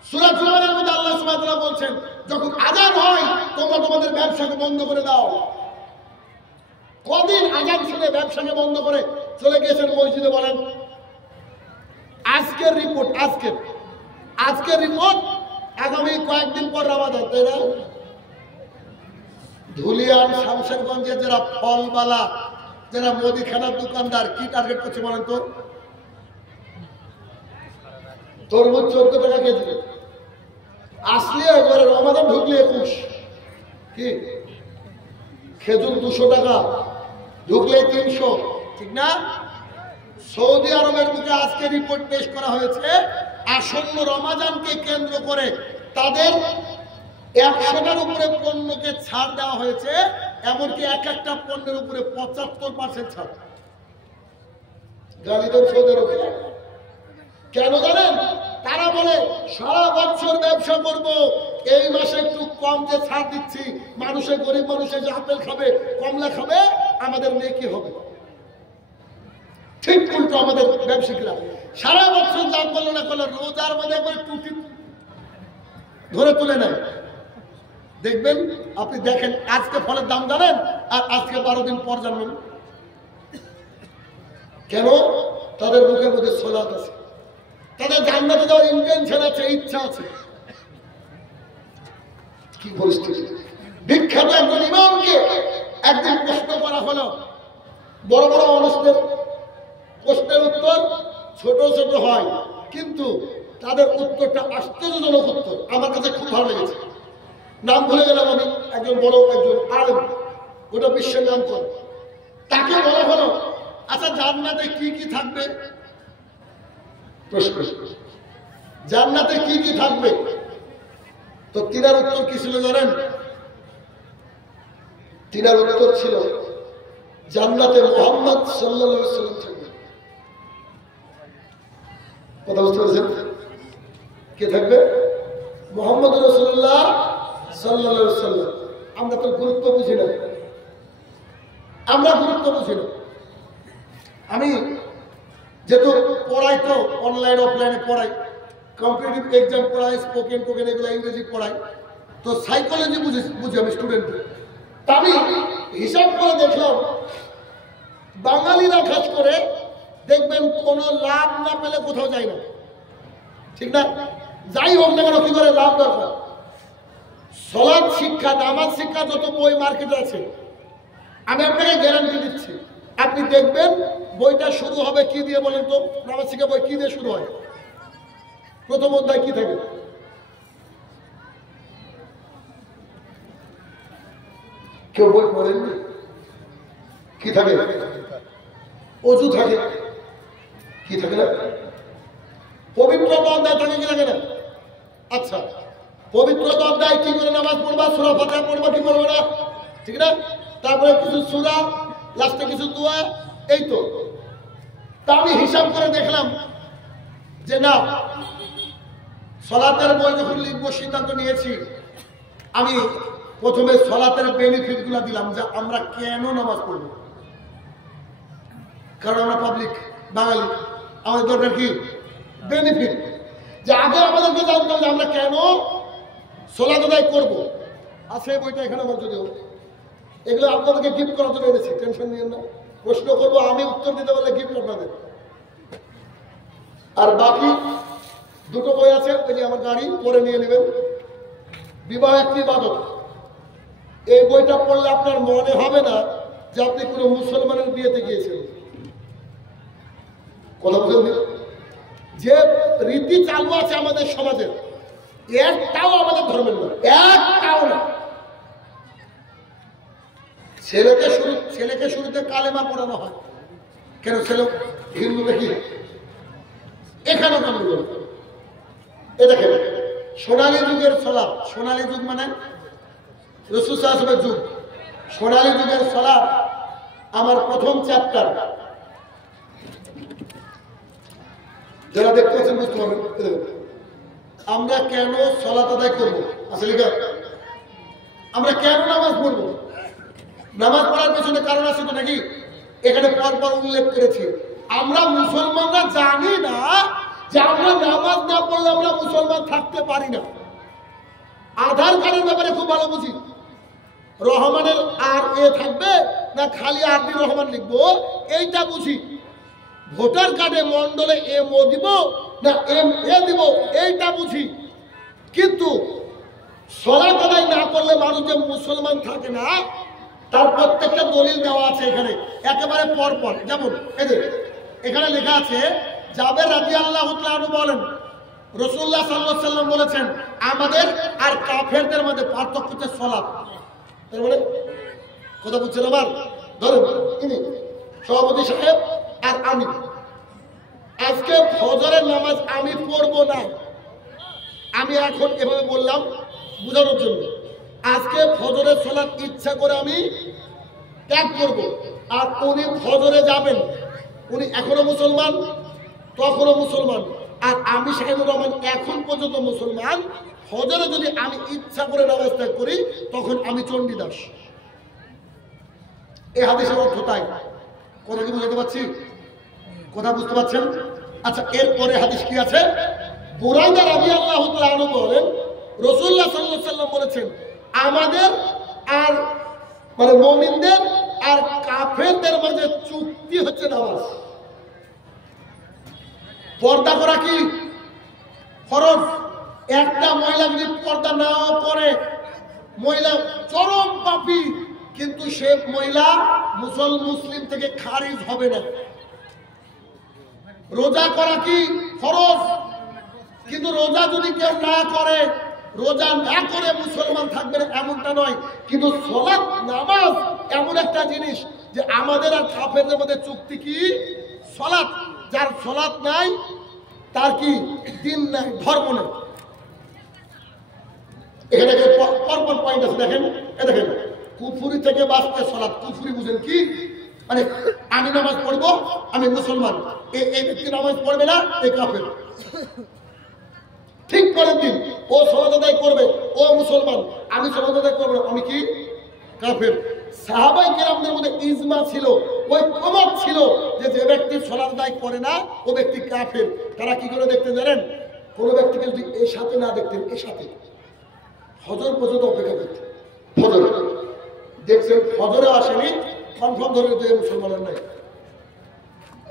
সূরা জুমারের মধ্যে আল্লাহ সুবহানাহু ওয়া তাআলা বলছেন যখন আযান হয় তোমরা তোমাদের ব্যবসাকে বন্ধ করে দাও। কদিন আযান শুনে ব্যবসাকে বন্ধ করে চলে গিয়েছেন মসজিদে বলেন? আজকের রিপোর্ট, আজকের রিপোর্ট আগামী কয়েকদিন পর রমাদান, তাই না? ধুলিয়ান শামশেরগঞ্জের যারা ফলবালা, যারা মুদিখানার দোকানদার কি টার্গেট করছে বলেন তো? তরমুজ 14 টাকা কেজি, আসলে একবারে রমাদান ঢুকলে 21, কি খেজুর 200 টাকা, ঢুকলে 300, ঠিক না? সৌদি আরবের বুকে আজকে রিপোর্ট পেশ করা হয়েছে আসন্ন রমাদানকে কেন্দ্র করে তাদের 100টার উপরে পণ্যকে ছাড় দেওয়া হয়েছে, এমনকি এক একটা পণ্যের উপরে 75% ছাড়। গালিদান সৌদি আরবে কেন জানেন? তারা বলে সারা বছর ব্যবসা করব, এই মাসে একটু কম যে ছাড় দিচ্ছি, মানুষের গরিব মানুষের যে আপেল খাবে, কমলা খাবে, আমাদের নেকি হবে। ঠিক উল্টো আমাদের ব্যবসায়ীরা সারা বছর যা করলো না করলো, রোজার মধ্যে একবার টুটি ধরে তুলে নেয়। দেখবেন, আপনি দেখেন আজকে ফলের দাম জানেন আর আজকে 12 দিন পর জানবেন। কেন? তাদের মুখের মধ্যে সলাত আছে, তাদের জান্নাতে যাওয়ার ইন্টেনশন আছে, ইচ্ছা আছে। কি পরিস্থিতি! বিখ্যাত একজন ইমামকে একদিন প্রশ্ন করা হলো, বড় বড় মানুষদের প্রশ্নের উত্তর ছোট ছোট হয়, কিন্তু তাদের উত্তরটা আশ্চর্যজনক উত্তর। আমার কাছে খুব ভালো লেগেছে। নাম ভুলে গেলাম আমি, একজন বড় একজন আলেম, গোটা বিশ্বের নাম করে। তাকে বলা হলো, আচ্ছা জান্নাতে কি কি থাকবে? প্রশ্ন, জান্নাতে কি কি থাকবে? তো তিনার উত্তর কি ছিল জানেন? তিনার উত্তর ছিল জান্নাতে মুহাম্মদ সাল্লাল্লাহু আলাইহি ওয়াসাল্লাম থাকবে। কথা বুঝতে পারছেন? কে থাকবে? মুহাম্মদ রাসূলুল্লাহ সাল্লাল্লাহু আলাইহি ওয়াসাল্লাম। আমরা তো গুরুত্ব বুঝি না, আমরা গুরুত্ব বুঝি না। আমি যেহেতু পড়াই, তো অনলাইন অফলাইনে পড়াই, কম্পিটিটিভ এক্সাম পড়াই, স্পোকেন এগুলো ইংরেজি পড়াই, তো সাইকোলজি বুঝি আমি স্টুডেন্ট। তা আমি হিসাব করে দেখলাম বাঙালিরা খাস করে দেখবেন কোনো লাভ না পেলে কোথাও যায় না, ঠিক না? যাই হোক না কেন কি করে লাভ দরকার। সলাৎ শিক্ষা, নামাজ শিক্ষা যত বই মার্কেটে আছে, আমি আপনাকে গ্যারান্টি দিচ্ছি, আপনি দেখবেন বইটা শুরু হবে কি দিয়ে বলেন তো? নামাজ শিক্ষা বই কি দিয়ে শুরু হয়? প্রথম অধ্যায় কি থাকে? কেউ বই পড়েননি? কি থাকে? অজু থাকে। কি থাকে না? পবিত্রতা অধ্যায় থাকে কি থাকে না? আচ্ছা, পবিত্রতা অধ্যায় কি করে নামাজ পড়বা, সূরা ফাতিহা পড়বা, কি পড়বে না, ঠিক না? তারপরে কিছু সূরা, লাস্টে কিছু দোয়া, এই তো। তা আমি হিসাব করে দেখলাম যে না, সলাতের বই যখন লিখবো সিদ্ধান্ত নিয়েছি, আমি প্রথমে সলাতের বেনিফিট গুলা দিলাম, যে আমরা কেন নামাজ পড়ব। কারণ আমরা পাবলিক বাঙালি, আমাদের দরকার কি? বেনিফিট। যে আগে আমাদেরকে জানতে হবে আমরা কেন সলাত আদায় করবো। আর সেই বইটা এখানে আমার যদিও, এগুলো আপনাদেরকে গিফট করার জন্য এনেছি, টেনশন নিয়েন না। প্রশ্ন করবো, আমি উত্তর দিতে পারলে গিফট আপনাদের। আর বাকি দুটো বই আছে, ওই যে আমার গাড়ি, পরে নিয়ে নেবেন। বিবাহ একটি ইবাদত, এই বইটা পড়লে আপনার মনে হবে না যে আপনি কোনো মুসলমানের বিয়েতে গিয়েছেন। কথা বুঝলেন? যে রীতি চালু আছে আমাদের সমাজের, একটাও আমাদের ধর্মের না, একটাও না। ছেলেকে শুরুতে কালেমা পড়ানো হয় কেন? ছেলে হিন্দু নাকি? এখানেও গন্ডগোল। এ দেখেন, সোনালী যুগের সালাত, সোনালী যুগ মানে রাসূল সাল্লাল্লাহু আলাইহি ওয়াসাল্লামের যুগ, সোনালী যুগের সালাত আমার প্রথম চ্যাপ্টার, যারা দেখতে পাচ্ছেন বুঝতে পারবেন। আমরা কেন সালাত আদায় করবো? আসলে আমরা কেন নামাজ পড়বো? নামাজ পড়ার পেছনে কারণ আছে তো নাকি? এখানে পরপর উল্লেখ করেছি। আমরা মুসলমানরা জানি না যে আমরা নামাজ না পড়লে আমরা মুসলমান থাকতে পারি না। আধার কার্ডের ব্যাপারে খুব ভালো বুঝি। রহমানের আর এ থাকবে না খালি আরবি রহমান লিখবো এইটা বুঝি। ভোটার কার্ডে মন্ডলে এম ও দিব না এম এ দিব এইটা বুঝি। কিন্তু সালাত আদায় না করলে মানুষ যে মুসলমান থাকে না তার প্রত্যেকটা দলিল দেওয়া আছে এখানে একেবারে পরপর। যেমন এখানে লেখা আছে, জাবের রাদিয়াল্লাহু তাআলা আনহু বলেন রাসূলুল্লাহ সাল্লাল্লাহু আলাইহি ওয়াসাল্লাম বলেছেন, আমাদের আর কাফেরদের মধ্যে পার্থক্য হচ্ছে সালাত। তার মানে কথা বুঝছেন? আমার ধরেন ইনি সভাপতি সাহেব আর আমি আজকে ফজরের নামাজ আমি পড়বো না। আমি এখন এভাবে বললাম বোঝানোর জন্য। আজকে ফজরের সালাত ইচ্ছা করে আমি ত্যাগ করব। আর উনি ফজরে যাবেন, উনি এখনো মুসলমান, তখনও মুসলমান। আর আমি শাহিনুর রহমান এখন পর্যন্ত মুসলমান। ফজরে যদি আমি ইচ্ছা করে নামাজ ত্যাগ করি তখন আমি চণ্ডীদাস। এই হাদিসের অর্থ তাই। কথা কি বুঝতে পারছি? কথা বুঝতে পারছেন? আচ্ছা, এরপরে হাদিস কি আছে? বুরাইদা রাদিয়াল্লাহু তাআলা আনহু বলেন রাসূলুল্লাহ সাল্লাল্লাহু আলাইহি ওয়াসাল্লাম বলেছেন, আমাদের আর মানে মুমিনদের আর কাফেরদের মাঝে চুক্তি হচ্ছে নামাজ। পর্দা করা কি ফরজ? একটা মহিলা যদি পর্দা নাও করে মহিলা চরম পাপী, কিন্তু সে মহিলা মুসলিম থেকে খারিজ হবে না। রোজা করা কি ফরজ? কিন্তু রোজা যদি কেউ না করে, রোজা না করে মুসলমান থাকবে না এমনটা নয়। কিন্তু সালাত নামাজ এমন একটা জিনিস যে আমাদের আর কাফেরদের মধ্যে চুক্তি কি সালাত। যার সালাত নাই তার কি দিন নাই, ধর্ম নেই। এখানে পরপর পয়েন্ট আছে, দেখেন। দেখেন, কুফুরি থেকে বাঁচতে সালাত। কুফুরি বুঝেন কি? মানে আমি নামাজ পড়বো, আমি মুসলমান, এই ব্যক্তি নামাজ পড়বে না, এই কাফের। ঠিক পরের দিন ও সালাত আদায় করবে, ও মুসলমান, আমি সালাত আদায় করবো না, আমি কি কাফের। সাহাবায়ে কেরামদের মধ্যে ইজমা ছিল, ওই প্রমাণ ছিল যে যে ব্যক্তি সালাত আদায় করে না ও ব্যক্তি কাফের। তারা কি করে দেখতে জানেন? কোনো ব্যক্তিকে যদি এর সাথে না দেখতেন, এর সাথে ফজর পর্যন্ত অপেক্ষা করতেন। ফজর দেখছেন, ফজরে আসেনি, কনফার্ম ধরে তো মুসলমানের নাই।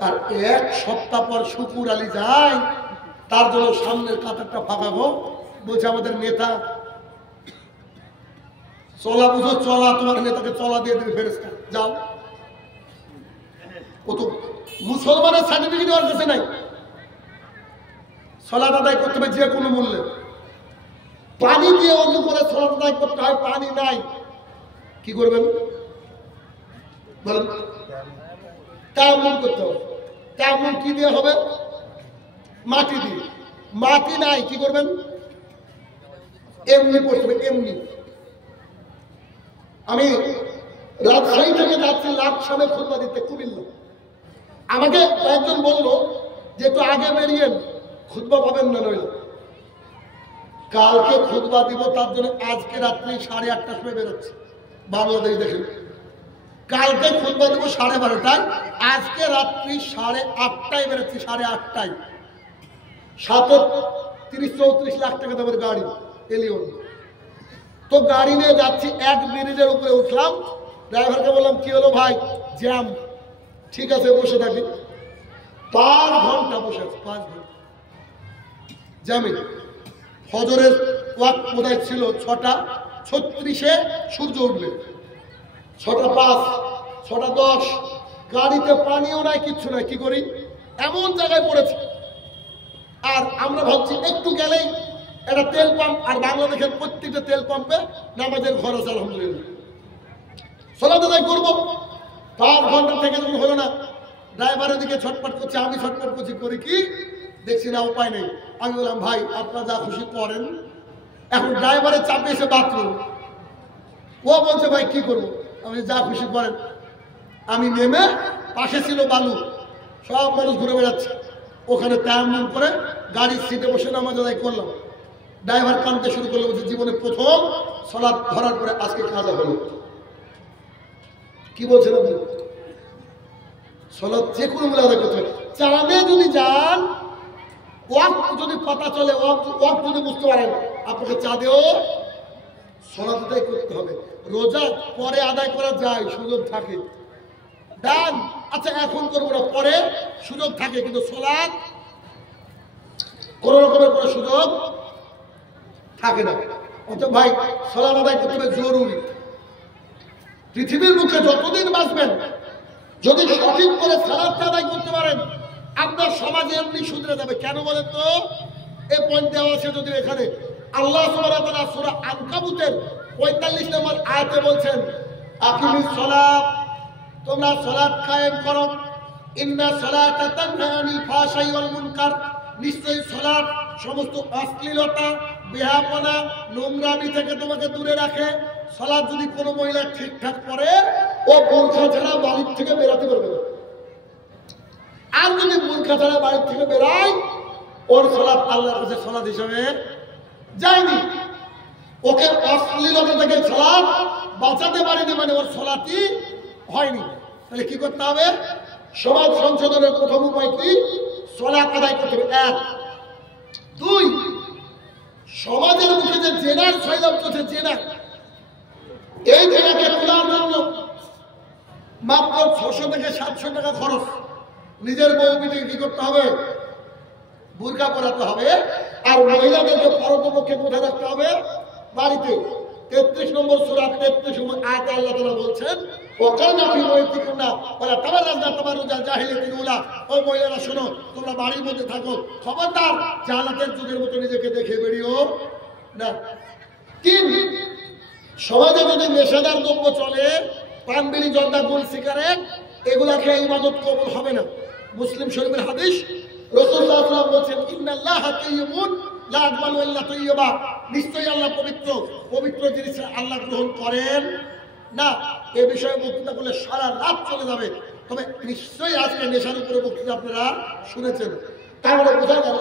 আর এক সপ্তাহ পর শুকুর আলী যায়, তার জন্য সামনের কাতারটা ফাঁকা হোক, বলছে আমাদের নেতা চলা বুঝো, চলা, তোমার নেতাকে চলা দিয়ে দেবে ফেরেশতা, যাও। ও তো মুসলমানের সার্টিফিকেট ওর কাছে নাই। সালাত আদায় করতে হবে যে কোনো মূল্যে। পানি দিয়ে অজু করে সালাত আদায় করতে হয়, পানি নাই, কি করবেন বলেন? তায়াম্মুম করতে হবে। তায়াম্মুম কি দিয়ে হবে? মাটি দিয়ে। মাটি নাই, কি করবেন? এমনি করতে হবে, এমনি। আমি রাজশাহী থেকে যাচ্ছি লাকসামে খুতবা দিতে, কুমিল্লা। আমাকে কয়েকজন বললো যে একটু আগে বেরিয়েন, খুতবা পাবেন না নইলে। কালকে খুতবা দিব, তার জন্য আজকে রাত্রি 8:30টার সময় বেরোচ্ছে বাংলাদেশ। দেখেন, কালকে খুতবা দিব 12:30টায়, আজকে রাত্রি 8:30টায় বেরোচ্ছি, 8:30টায়। 37-34 লাখ টাকা দামের গাড়ি এলিয়ন। তো গাড়ি নিয়ে যাচ্ছি, এক ব্রিজের উপরে উঠলাম, ড্রাইভারকে বললাম কি হলো ভাই? জ্যাম। ঠিক আছে, বসে থাকি। 5 ঘন্টা বসে আছে, 5 ঘন্টা জ্যামে। ফজরের ওয়াক্ত বোধহয় ছিল 6:36-এ সূর্য উঠবে, 6:05, 6:10। গাড়িতে পানিও নাই, কিচ্ছু নাই, কি করি? এমন জায়গায় পড়েছে। আর আমরা ভাবছি একটু গেলেই একটা তেল পাম্প, আর বাংলাদেশের প্রত্যেকটা তেল পাম্পে নামাজের ঘর আছে, আলহামদুলিল্লাহ। সালাত আদায় করবো, 5 ঘন্টা থেকে যখন হলো না, ড্রাইভারের দিকে ছটপট করছে, আমি ছটপট করছি, করি কি দেখছি না, উপায় নেই। আমি বললাম ভাই আপনারা যা খুশি করেন। এখন ড্রাইভারের চাপে এসে বাথরুম, ও বলছে ভাই কি করবো? আমি যা খুশি করেন। আমি নেমে পাশে ছিল বালু, সব মানুষ ঘুরে বেড়াচ্ছে, ওখানে তায়াম্মুম করে গাড়ির সিটে বসে নামাজ আদায় করলাম। ড্রাইভার কানতে শুরু করলো, বলছে জীবনে প্রথম সালাত ধরার পরে আজকে কাজা হলো। কি বলছেন আপনি? সালাত যে কোনো মিলে আদায় করতে হবে। চাঁদে যদি যান, ওয়াক্ত যদি পাতা চলে, ওয়াক্ত যদি বুঝতে পারেন, আপনাকে চাঁদেও সালাত আদায় করতে হবে। রোজা পরে আদায় করা যায়, সুযোগ থাকে। দান আচ্ছা এখন করবো না, পরে সুযোগ থাকে, কিন্তু সালাত কোন রকমের কোনো সুযোগ থাকে না। অতএব ভাই সালাত আদায় করতে হবে জরুরি। পৃথিবীর মুখে যতদিন বাঁচবেন, যদি সঠিক করে সালাতটা আদায় করতে পারেন, আপনার সমাজে এমনি শুধরে যাবে। কেন বলেন তো? এই পয়েন্ট দেওয়া আছে যদি এখানে। আল্লাহ সুবহানাহু ওয়া তাআলা সূরা আনকাবুতের ৪৫ নম্বর আয়াতে বলছেন, আকিমিস সালাত, তোমরা সালাত কায়েম করো। ইন্না সালাতা তানহা আনিল ফাহশাই ওয়াল মুনকার, নিশ্চয়ই সালাত সমস্ত অশ্লীলতা, বেহাপনা, নোংরামি থেকে তোমাকে দূরে রাখে। সালাত যদি কোনো মহিলা ঠিকঠাক পড়ে, ও বোরখা ছাড়া বাড়ির থেকে বেরাতে পারবে না। আর যদি বোরখা ছাড়া বাড়ির থেকে বেরায়, ওর সালাত আল্লাহর কাছে সালাত হিসাবে যায়নি। ওকে অশ্লীলতা থেকে সালাত বাঁচাতে পারেনি, মানে ওর সালাতই হয়নি। তাহলে কি করতে হবে? সমাজ সংশোধনের প্রথম উপায় কি? সালাত আদায় করতে হবে। ১। ২, সমাজের মুখে যে জেনার সয়লাভ চলছে, জেনা, এই জেনাকে খোলার জন্য মাত্র ৬০০ থেকে ৭০০ টাকা খরচ। নিজের বউ বিটিকে কি করতে হবে? বুরকা পরাতে হবে। আর মহিলাদেরকে পরতপক্ষে কোথায় রাখতে হবে? বাড়িতে। ৩৩ নম্বর সূরা ৩৩ নম্বর আয়াতে আল্লাহ তাআলা বলছেন, ওয়াকানা ফি বাইতিকুন্না ওয়ালা তাবাররাজনা তাবাররুজাল জাহিলিয়াতিল উলা। ও মহিলারা শোনো, তোমরা বাড়ির মধ্যে থাকো, খবরদার জাহালাতের যুগের মতো নিজেকে দেখে বেরিও না। ৩, সমাজে যদি নেশাদার দ্রব্য চলে, পান, বিড়ি, জর্দা, গুল, সিগারেট, এগুলা খেয়ে ইবাদত কবুল হবে না। মুসলিম শরীফের হাদিস, রাসূল সাল্লাল্লাহু আলাইহি ওয়াসাল্লাম বলেছেন, ইন্নাল্লাহা তাইয়্যিবুন লা ইয়াকবালু ইল্লা তাইয়্যিবা, নিশ্চয়ই আল্লাহ পবিত্র, পবিত্র জিনিস আল্লাহ গ্রহণ করেন না। এ বিষয়ে বক্তৃতা করলে সারা রাত চলে যাবে, তবে নিশ্চয়ই আজকে নেশার উপরে বক্তৃতা আপনারা শুনেছেন। তাহলে বোঝা গেল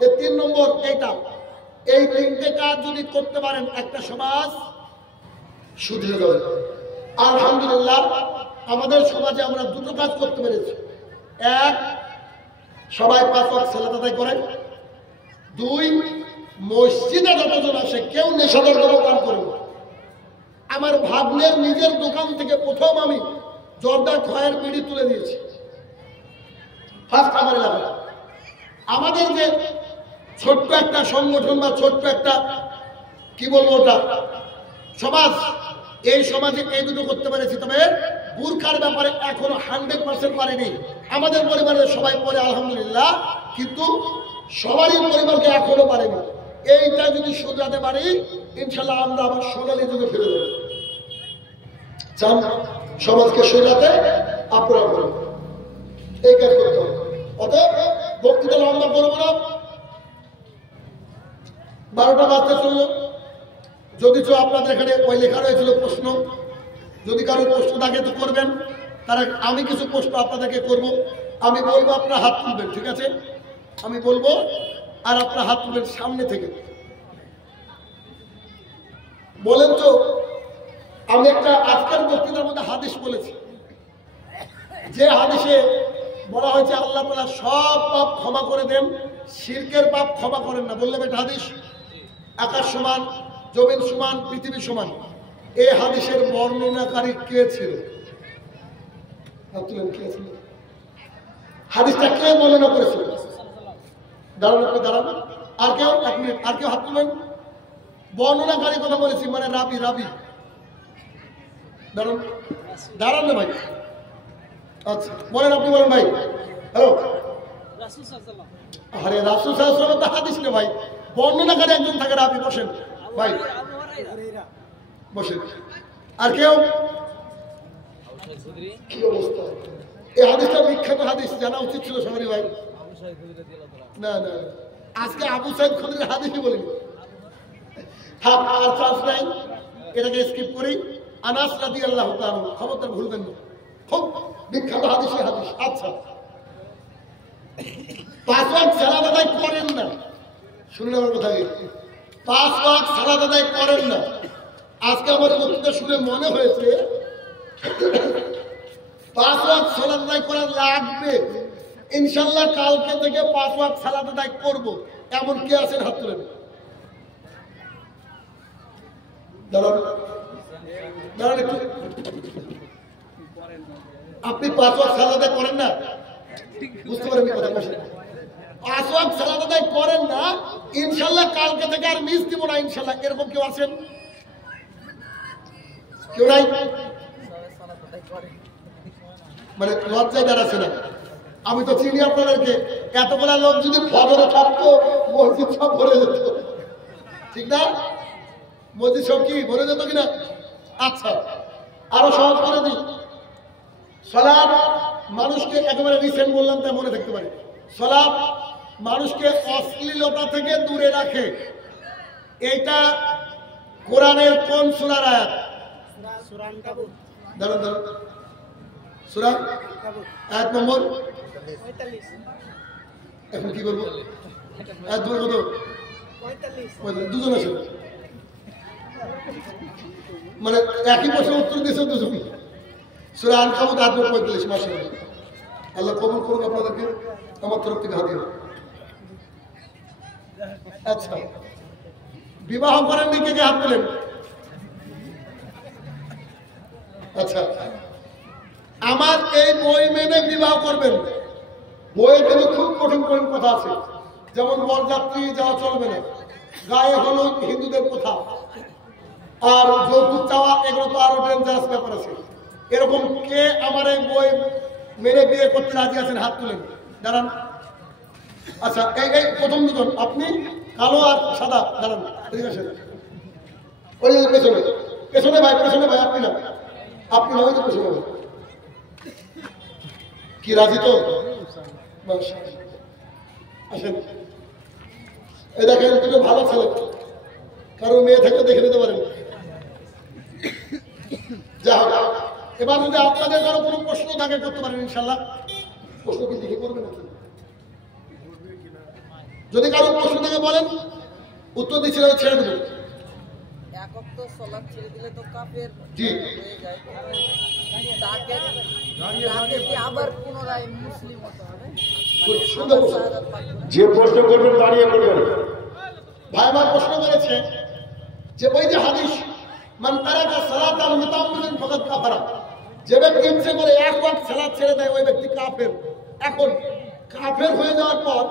যে ৩ নম্বর এইটা, এই ৩টে কাজ যদি করতে পারেন, একটা সমাজ শুধরে যাবে। আলহামদুলিল্লাহ, আমাদের সমাজে আমরা দুটো কাজ করতে পেরেছি। ১, সবাই ৫ ওয়াক্ত সালাত আদায় করেন। ২, মসজিদে যতজন আসে কেউ নেশাদার দ্রব্য পান করে না। আমার ভাগ্নের নিজের দোকান থেকে প্রথম আমি জর্দা, খয়ের, বিড়ি তুলে দিয়েছি, ফার্স্ট আমার এলাকায়। আমাদের যে ছোট্ট একটা সংগঠন বা ছোট্ট একটা কি বলবো ওটা সমাজ, এই সমাজে এই দুটো করতে পেরেছি। তবে বুরকার ব্যাপারে এখনো 100% পারেনি। আমাদের পরিবারের সবাই পরে আলহামদুলিল্লাহ, কিন্তু সবারই পরিবারকে এখনো পারেনি। এইটা যদি শুধরাতে পারি, ইনশাল্লাহ আমরা আবার সোনালী যুগে ফিরে যাব। চান সমাজকে শুধরাতে? আপনারা বলুন, এই কাজ করতে হবে। অতএব বক্তৃতা লম্বা করবো না, 12টা বাজতে চললো। যদি আপনাদের এখানে ওই লেখা রয়েছিল প্রশ্ন, যদি কারো প্রশ্ন থাকে তো করবেন। তারা আমি কিছু প্রশ্ন আপনাদেরকে করব, আমি বলবো, আপনারা হাত তুলবেন, ঠিক আছে? আমি বলবো আর আপনারা হাত তুলবেন সামনে থেকে। বলেন তো, আমি একটা আজকের বক্তৃতার মধ্যে হাদিস বলেছি, যে হাদিসে বলা হয়েছে আল্লাহ তাআলা সব পাপ ক্ষমা করে দেন, শিরকের পাপ ক্ষমা করেন না। বললাম একটা হাদিস, আকাশ সমান, জমিন সমান, পৃথিবী সমান। এই হাদিসের বর্ণনাকারী কে ছিল? কে ছিল? হাদিসটা কে বর্ণনা করেছিল? দাঁড়ান, আপনি দাঁড়ান। আর কেউ? 1 মিনিট। আর কেউ হাত তুলবেন? বর্ণনাকারী কথা বলেছি, মানে রাবি। দাঁড়ান, দাঁড়ান না ভাই। আচ্ছা বলেন, আপনি বলেন ভাই। হ্যালো, আরে রাসূল সাল্লাল্লাহু আলাইহি ওয়াসাল্লাম তো হাদিস না ভাই, বর্ণনাকারী একজন থাকে, রাবি। বসেন ভাই, বসেন। আর কেউ? কি অবস্থা? এই হাদিসটা বিখ্যাত হাদিস, জানা উচিত ছিল সবারই ভাই। না, আজকে আবু সাইদ খুদরির হাদিসই বলিনি। আর চান্স নাই, এটাকে স্কিপ করি। আনাস রাদিয়াল্লাহু তাআলা, খবরটা ভুলবেন না। খুব বিখ্যাত হাদিসে হাদিস। আচ্ছা, 5 ওয়াক্ত সালাত আদায় করেন না, শুনলে আমার কথা, 5 ওয়াক্ত সালাত আদায় করেন না। আজকে আমার বক্তৃতা শুনে মনে হয়েছে 5 ওয়াক্ত সালাত আদায় করা লাগবে, ইনশাল্লাহ কালকে থেকে 5 ওয়াক্ত সালাত আদায় করবো, এমন কি আছেন? হাত তুলেন। দাঁড়ান দাঁড়ান একটু, আপনি 5 ওয়াক্ত সালাত আদায় করেন না? বুঝতে পারেন কথা? 5 ওয়াক্ত সালাত আদায় করেন না, ইনশাল্লাহ কালকে থেকে আর মিস দিব না ইনশাল্লাহ, এরকম কেউ আছেন? কেউ নাই? মানে লজ্জায় দাঁড়াচ্ছে না। আমি তো চিনি আপনাদেরকে, এতগুলা লোক যদি ফজরে থাকতো মসজিদ সব ভরে যেত, ঠিক না? মসজিদ সব কি ভরে যেত কিনা? আচ্ছা, আরো সহজ করে দিই। সালাত মানুষকে, একেবারে রিসেন্ট বললাম তাই মনে থাকতে পারে, সালাত মানুষকে অশ্লীলতা থেকে দূরে রাখে। এইটা কোরআনের কোন সূরার আয়াত? দাঁড়ান দাঁড়ান, সূরা আয়াত নম্বর, এখন কি করবো? আয়াত নম্বর কত? 45। দুজন আছে, মানে একই প্রশ্ন উত্তর দিয়েছে দুজন। সূরা আনকাবুত আয়াত নম্বর 45। মাশাআল্লাহ, আল্লাহ কবুল করুন আপনাদেরকে, আমার তরফ থেকে হাদিয়া। আচ্ছা, বিবাহ করেন নি? কে হাত তোলেন? আচ্ছা, আমার এই বই মেনে বিবাহ করবেন। বইয়ে কিন্তু খুব কঠিন কঠিন কথা আছে, যেমন বরযাত্রী যাওয়া চলবে না, গায়ে হলুদ হিন্দুদের কথা, আর যৌতুক চাওয়া, এগুলো তো আরো ডেঞ্জারাস ব্যাপার আছে। এরকম কে আমার এই বই মেনে বিয়ে করতে রাজি আছেন? হাত তুলেন। দাঁড়ান। আচ্ছা, এই প্রথম দুজন, আপনি কালো আর সাদা, দাঁড়ান। ওই পেছনে পেছনে ভাই, পেছনে ভাই, আপনি না, আপনি না, ওই যে পেছনে ভাই। কি রাজি তো? আসেন, এই দেখেন দুটো ভালো ছেলে, কারো মেয়ে থাকলে দেখে নিতে পারেন। যা হোক, এবার যদি আপনাদের কারো কোনো প্রশ্ন থাকে করতে পারেন ইনশাল্লাহ। প্রশ্ন কি লিখে করবেন? যদি কারো প্রশ্ন থেকে বলেন, উত্তর দিচ্ছি, ছেড়ে দেবেন। জি, যে প্রশ্ন করবেন দাঁড়িয়ে করবেন। ভাই আমার প্রশ্ন করেছে যে ওই যে হাদিস, মান তারাকা সালাতান মুতাআম্মিদান ফাকাদ কাফারা, যে ব্যক্তি ইচ্ছে করে 1 ওয়াক্ত সালাত ছেড়ে দেয় ওই ব্যক্তি কাফের। এখন কাফের হয়ে যাওয়ার পর